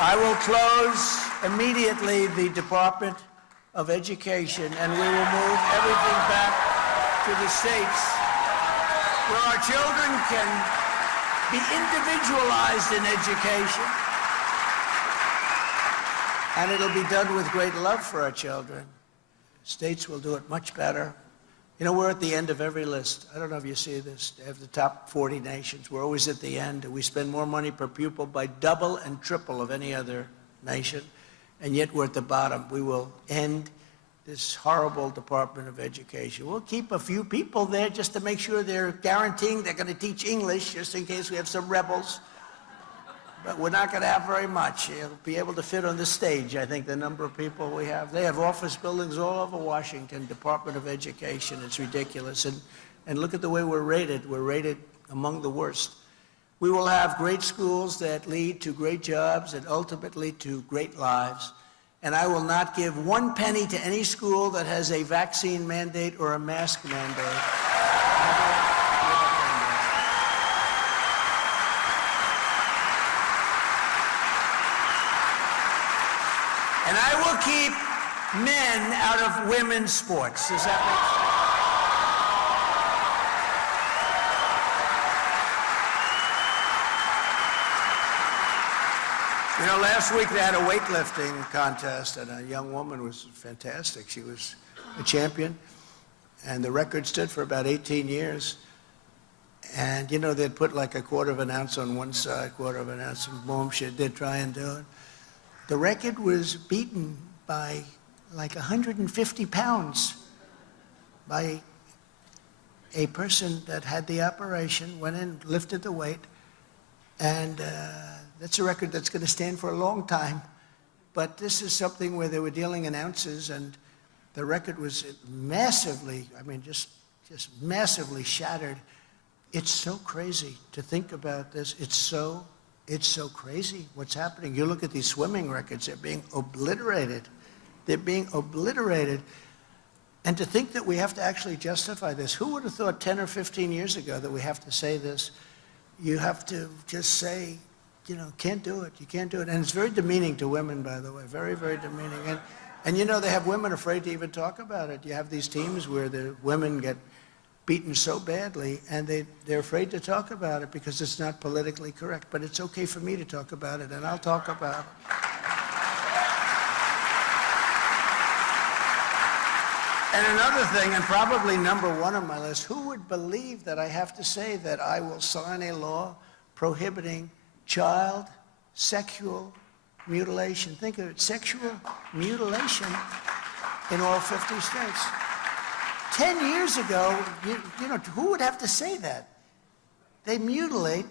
I will close immediately the Department of Education, and we will move everything back to the states where our children can be individualized in education. And it'll be done with great love for our children. States will do it much better. You know, we're at the end of every list. I don't know if you see this. They have the top 40 nations. We're always at the end. We spend more money per pupil by double and triple of any other nation. And yet we're at the bottom. We will end this horrible Department of Education. We'll keep a few people there just to make sure they're guaranteeing they're going to teach English, just in case we have some rebels. But we're not going to have very much. It'll be able to fit on the stage, I think, the number of people we have. They have office buildings all over Washington, Department of Education. It's ridiculous. And look at the way we're rated. We're rated among the worst. We will have great schools that lead to great jobs and ultimately to great lives. And I will not give 1 penny to any school that has a vaccine mandate or a mask mandate. And I will keep men out of women's sports. Does that make sense? You know, last week they had a weightlifting contest, and a young woman was fantastic. She was a champion, and the record stood for about 18 years. And, you know, they'd put like a quarter of an ounce on one side, quarter of an ounce, and boom, they'd try and do it. The record was beaten by like 150 pounds by a person that had the operation, went in, lifted the weight, and that's a record that's going to stand for a long time. But this is something where they were dealing in ounces, and the record was massively, I mean, just massively shattered. It's so crazy to think about this. It's so crazy what's happening. You look at these swimming records, they're being obliterated. They're being obliterated. And to think that we have to actually justify this, who would have thought 10 or 15 years ago that we have to say this? You have to just say, you know, can't do it, you can't do it. And it's very demeaning to women, by the way, very, very demeaning. And you know, they have women afraid to even talk about it. You have these teams where the women get beaten so badly, and they're afraid to talk about it because it's not politically correct. But it's okay for me to talk about it, and I'll talk about it. And another thing, and probably number one on my list, who would believe that I have to say that I will sign a law prohibiting child sexual mutilation? Think of it, sexual mutilation in all 50 states. 10 years ago, you know, who would have to say that? They mutilate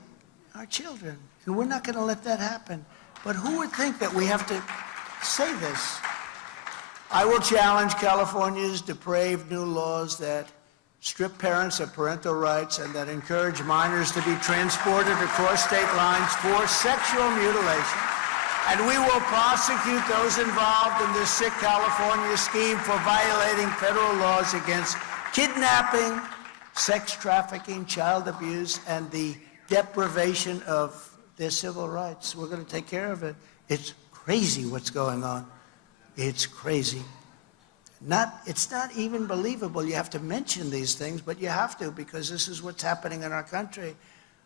our children, and we're not going to let that happen. But who would think that we have to say this? I will challenge California's depraved new laws that strip parents of parental rights and that encourage minors to be transported across state lines for sexual mutilation. And we will prosecute those involved in this sick California scheme for violating federal laws against kidnapping, sex trafficking, child abuse, and the deprivation of their civil rights. We're going to take care of it. It's crazy what's going on. It's crazy. It's not even believable. You have to mention these things, but you have to, because this is what's happening in our country.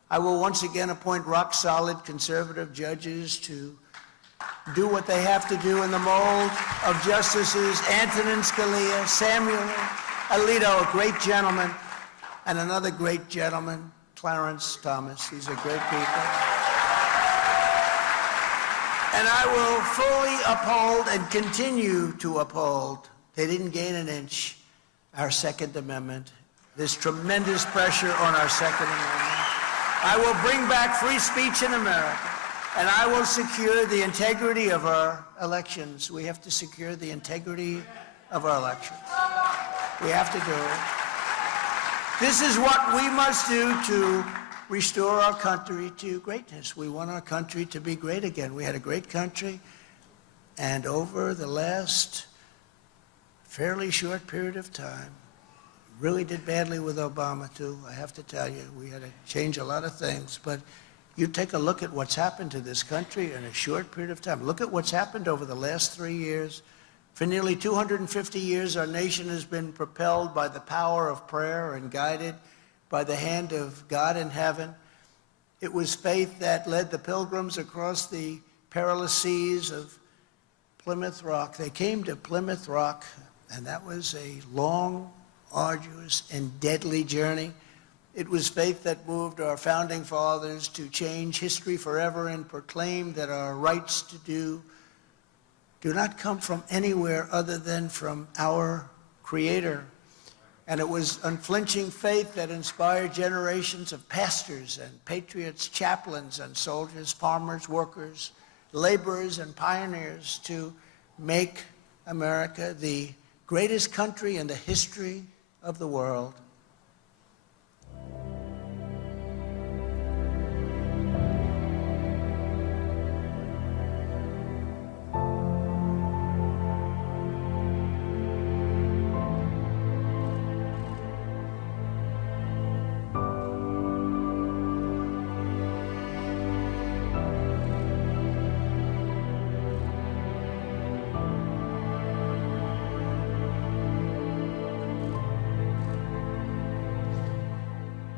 I will once again appoint rock-solid conservative judges to do what they have to do in the mold of Justices Antonin Scalia, Samuel Alito, a great gentleman, and another great gentleman, Clarence Thomas. These are great people. And I will fully uphold and continue to uphold, they didn't gain an inch, our Second Amendment. There's tremendous pressure on our Second Amendment. I will bring back free speech in America. And I will secure the integrity of our elections. We have to secure the integrity of our elections. We have to do it. This is what we must do to restore our country to greatness. We want our country to be great again. We had a great country, and over the last fairly short period of time, really did badly with Obama, too. I have to tell you, we had to change a lot of things, but you take a look at what's happened to this country in a short period of time. Look at what's happened over the last 3 years. For nearly 250 years, our nation has been propelled by the power of prayer and guided by the hand of God in heaven. It was faith that led the pilgrims across the perilous seas of Plymouth Rock. They came to Plymouth Rock, and that was a long, arduous, and deadly journey. It was faith that moved our founding fathers to change history forever and proclaim that our rights to do not come from anywhere other than from our Creator. And it was unflinching faith that inspired generations of pastors and patriots, chaplains and soldiers, farmers, workers, laborers and pioneers to make America the greatest country in the history of the world.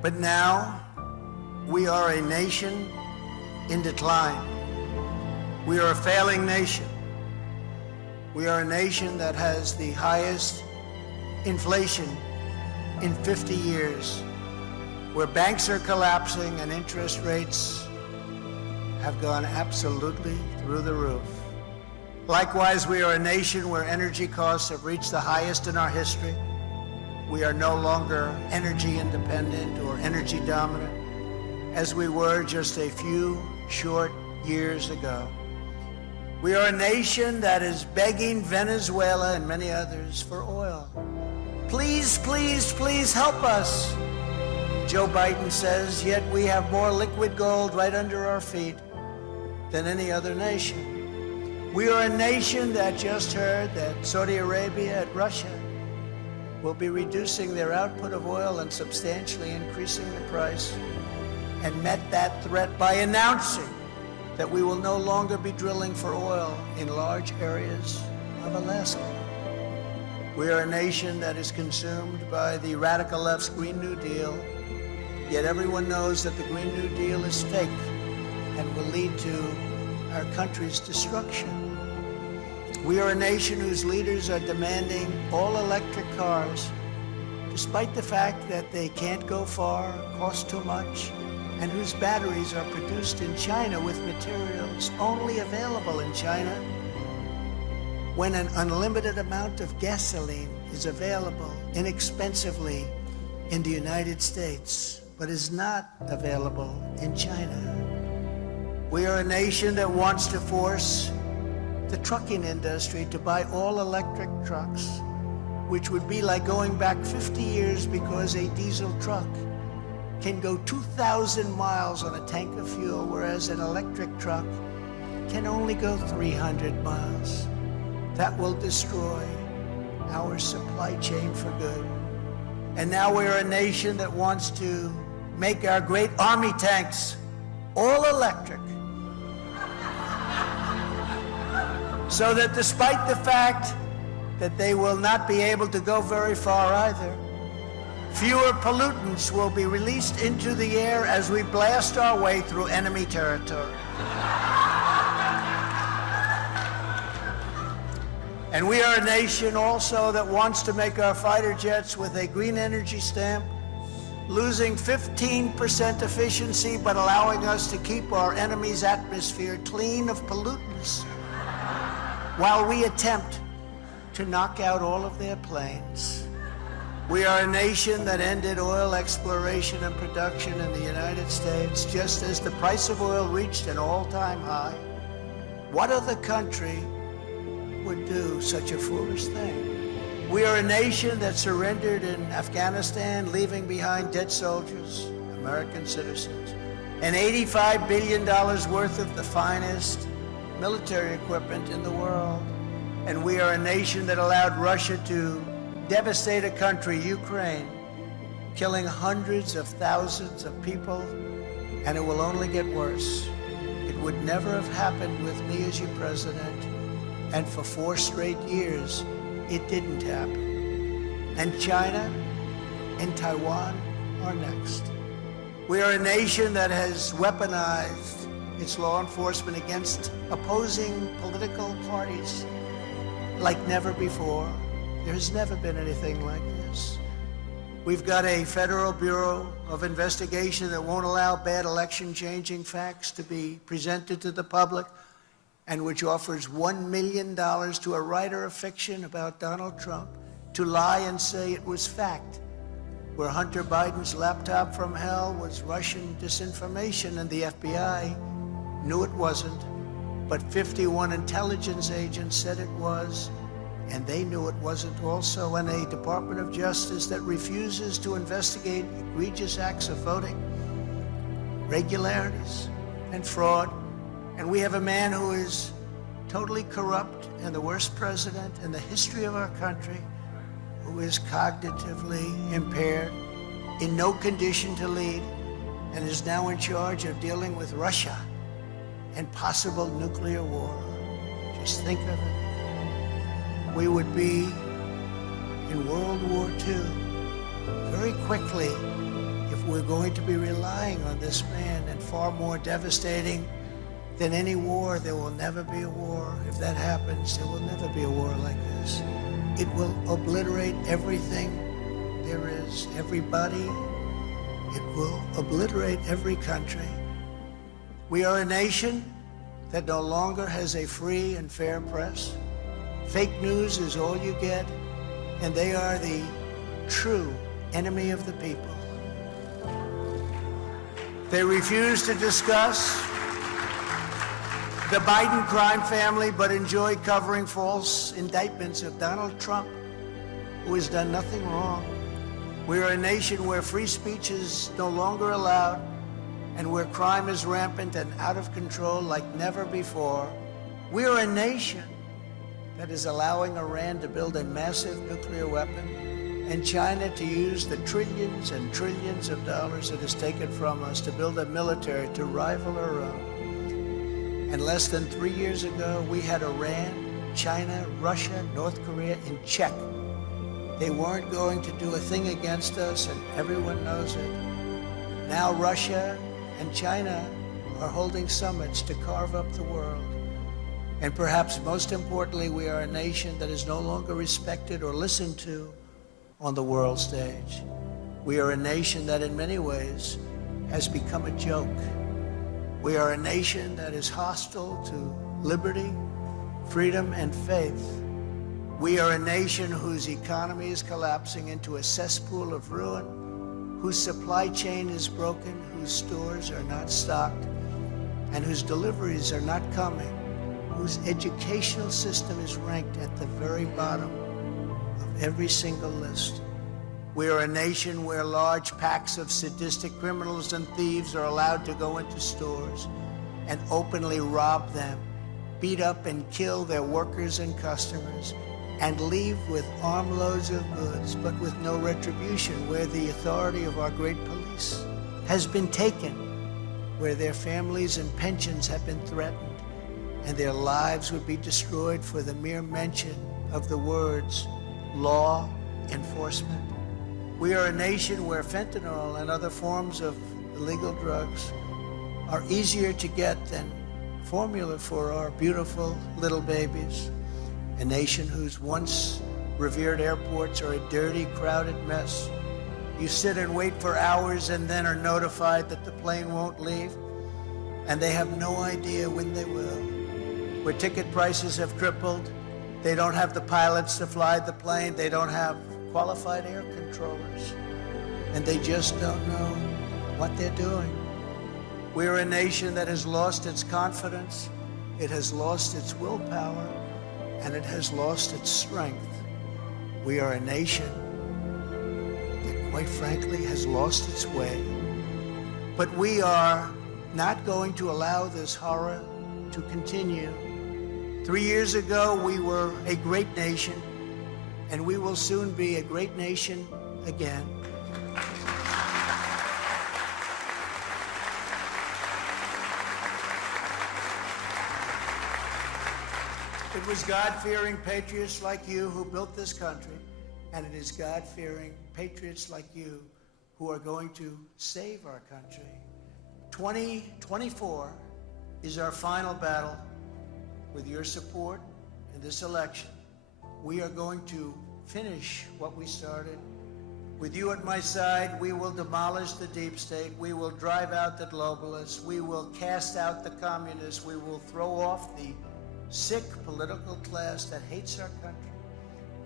But now, we are a nation in decline. We are a failing nation. We are a nation that has the highest inflation in 50 years, where banks are collapsing and interest rates have gone absolutely through the roof. Likewise, we are a nation where energy costs have reached the highest in our history. We are no longer energy independent or energy dominant as we were just a few short years ago. We are a nation that is begging Venezuela and many others for oil. Please, please, please help us, Joe Biden says, yet we have more liquid gold right under our feet than any other nation. We are a nation that just heard that Saudi Arabia and Russia will be reducing their output of oil and substantially increasing the price, and met that threat by announcing that we will no longer be drilling for oil in large areas of Alaska. We are a nation that is consumed by the radical left's Green New Deal, yet everyone knows that the Green New Deal is fake and will lead to our country's destruction. We are a nation whose leaders are demanding all-electric cars, despite the fact that they can't go far, cost too much, and whose batteries are produced in China with materials only available in China, when an unlimited amount of gasoline is available inexpensively in the United States, but is not available in China. We are a nation that wants to force the trucking industry to buy all electric trucks, which would be like going back 50 years because a diesel truck can go 2,000 miles on a tank of fuel, whereas an electric truck can only go 300 miles. That will destroy our supply chain for good. And now we're a nation that wants to make our great army tanks all electric, so that despite the fact that they will not be able to go very far either, fewer pollutants will be released into the air as we blast our way through enemy territory. And we are a nation also that wants to make our fighter jets with a green energy stamp, losing 15% efficiency, but allowing us to keep our enemy's atmosphere clean of pollutants, while we attempt to knock out all of their planes. We are a nation that ended oil exploration and production in the United States just as the price of oil reached an all-time high. What other country would do such a foolish thing? We are a nation that surrendered in Afghanistan, leaving behind dead soldiers, American citizens, and $85 billion worth of the finest military equipment in the world. And we are a nation that allowed Russia to devastate a country, Ukraine, killing hundreds of thousands of people, and it will only get worse. It would never have happened with me as your president, and for 4 straight years, it didn't happen. And China and Taiwan are next. We are a nation that has weaponized its law enforcement against opposing political parties like never before. There has never been anything like this. We've got a Federal Bureau of Investigation that won't allow bad election-changing facts to be presented to the public, and which offers $1 million to a writer of fiction about Donald Trump to lie and say it was fact, where Hunter Biden's laptop from hell was Russian disinformation and the FBI knew it wasn't, but 51 intelligence agents said it was, and they knew it wasn't also, and a Department of Justice that refuses to investigate egregious acts of voting, irregularities, and fraud. And we have a man who is totally corrupt and the worst president in the history of our country, who is cognitively impaired, in no condition to lead, and is now in charge of dealing with Russia and possible nuclear war. Just think of it. We would be in World War II very quickly if we're going to be relying on this man, and far more devastating than any war. There will never be a war. If that happens, there will never be a war like this. It will obliterate everything there is, everybody. It will obliterate every country. We are a nation that no longer has a free and fair press. Fake news is all you get, and they are the true enemy of the people. They refuse to discuss the Biden crime family, but enjoy covering false indictments of Donald Trump, who has done nothing wrong. We are a nation where free speech is no longer allowed, and where crime is rampant and out of control like never before. We are a nation that is allowing Iran to build a massive nuclear weapon, and China to use the trillions and trillions of dollars it has taken from us to build a military to rival our own. And less than 3 years ago, we had Iran, China, Russia, North Korea in check. They weren't going to do a thing against us, and everyone knows it. Now Russia and China are holding summits to carve up the world. And perhaps most importantly, we are a nation that is no longer respected or listened to on the world stage. We are a nation that in many ways has become a joke. We are a nation that is hostile to liberty, freedom, and faith. We are a nation whose economy is collapsing into a cesspool of ruin, whose supply chain is broken, whose stores are not stocked, and whose deliveries are not coming, whose educational system is ranked at the very bottom of every single list. We are a nation where large packs of sadistic criminals and thieves are allowed to go into stores and openly rob them, beat up and kill their workers and customers, and leave with armloads of goods, but with no retribution, where the authority of our great police has been taken, where their families and pensions have been threatened, and their lives would be destroyed for the mere mention of the words law enforcement. We are a nation where fentanyl and other forms of illegal drugs are easier to get than formula for our beautiful little babies. A nation whose once revered airports are a dirty, crowded mess. You sit and wait for hours and then are notified that the plane won't leave, and they have no idea when they will. Where ticket prices have tripled, they don't have the pilots to fly the plane, they don't have qualified air controllers, and they just don't know what they're doing. We're a nation that has lost its confidence, it has lost its willpower, and it has lost its strength. We are a nation that, quite frankly, has lost its way. But we are not going to allow this horror to continue. 3 years ago, we were a great nation, and we will soon be a great nation again. It was God-fearing patriots like you who built this country, and it is God-fearing patriots like you who are going to save our country. 2024 is our final battle. With your support in this election, we are going to finish what we started. With you at my side, we will demolish the deep state. We will drive out the globalists. We will cast out the communists. We will throw off the sick political class that hates our country.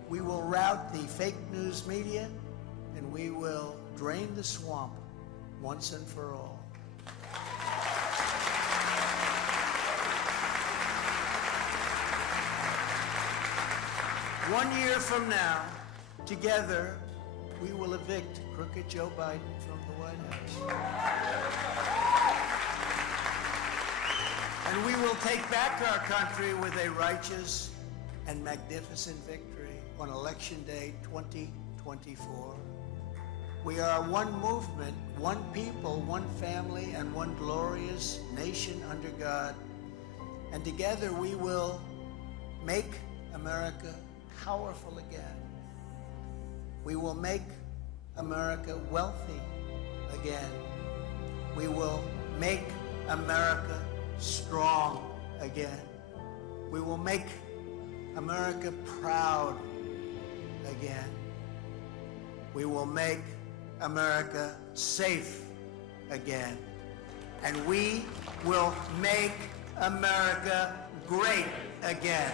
We will rout the fake news media, and we will drain the swamp once and for all. 1 year from now, together, we will evict crooked Joe Biden from the White House. And we will take back our country with a righteous and magnificent victory on Election Day 2024. We are one movement, one people, one family, and one glorious nation under God. And together we will make America powerful again. We will make America wealthy again. We will make America strong again. We will make America proud again. We will make America safe again. And we will make America great again.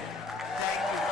Thank you.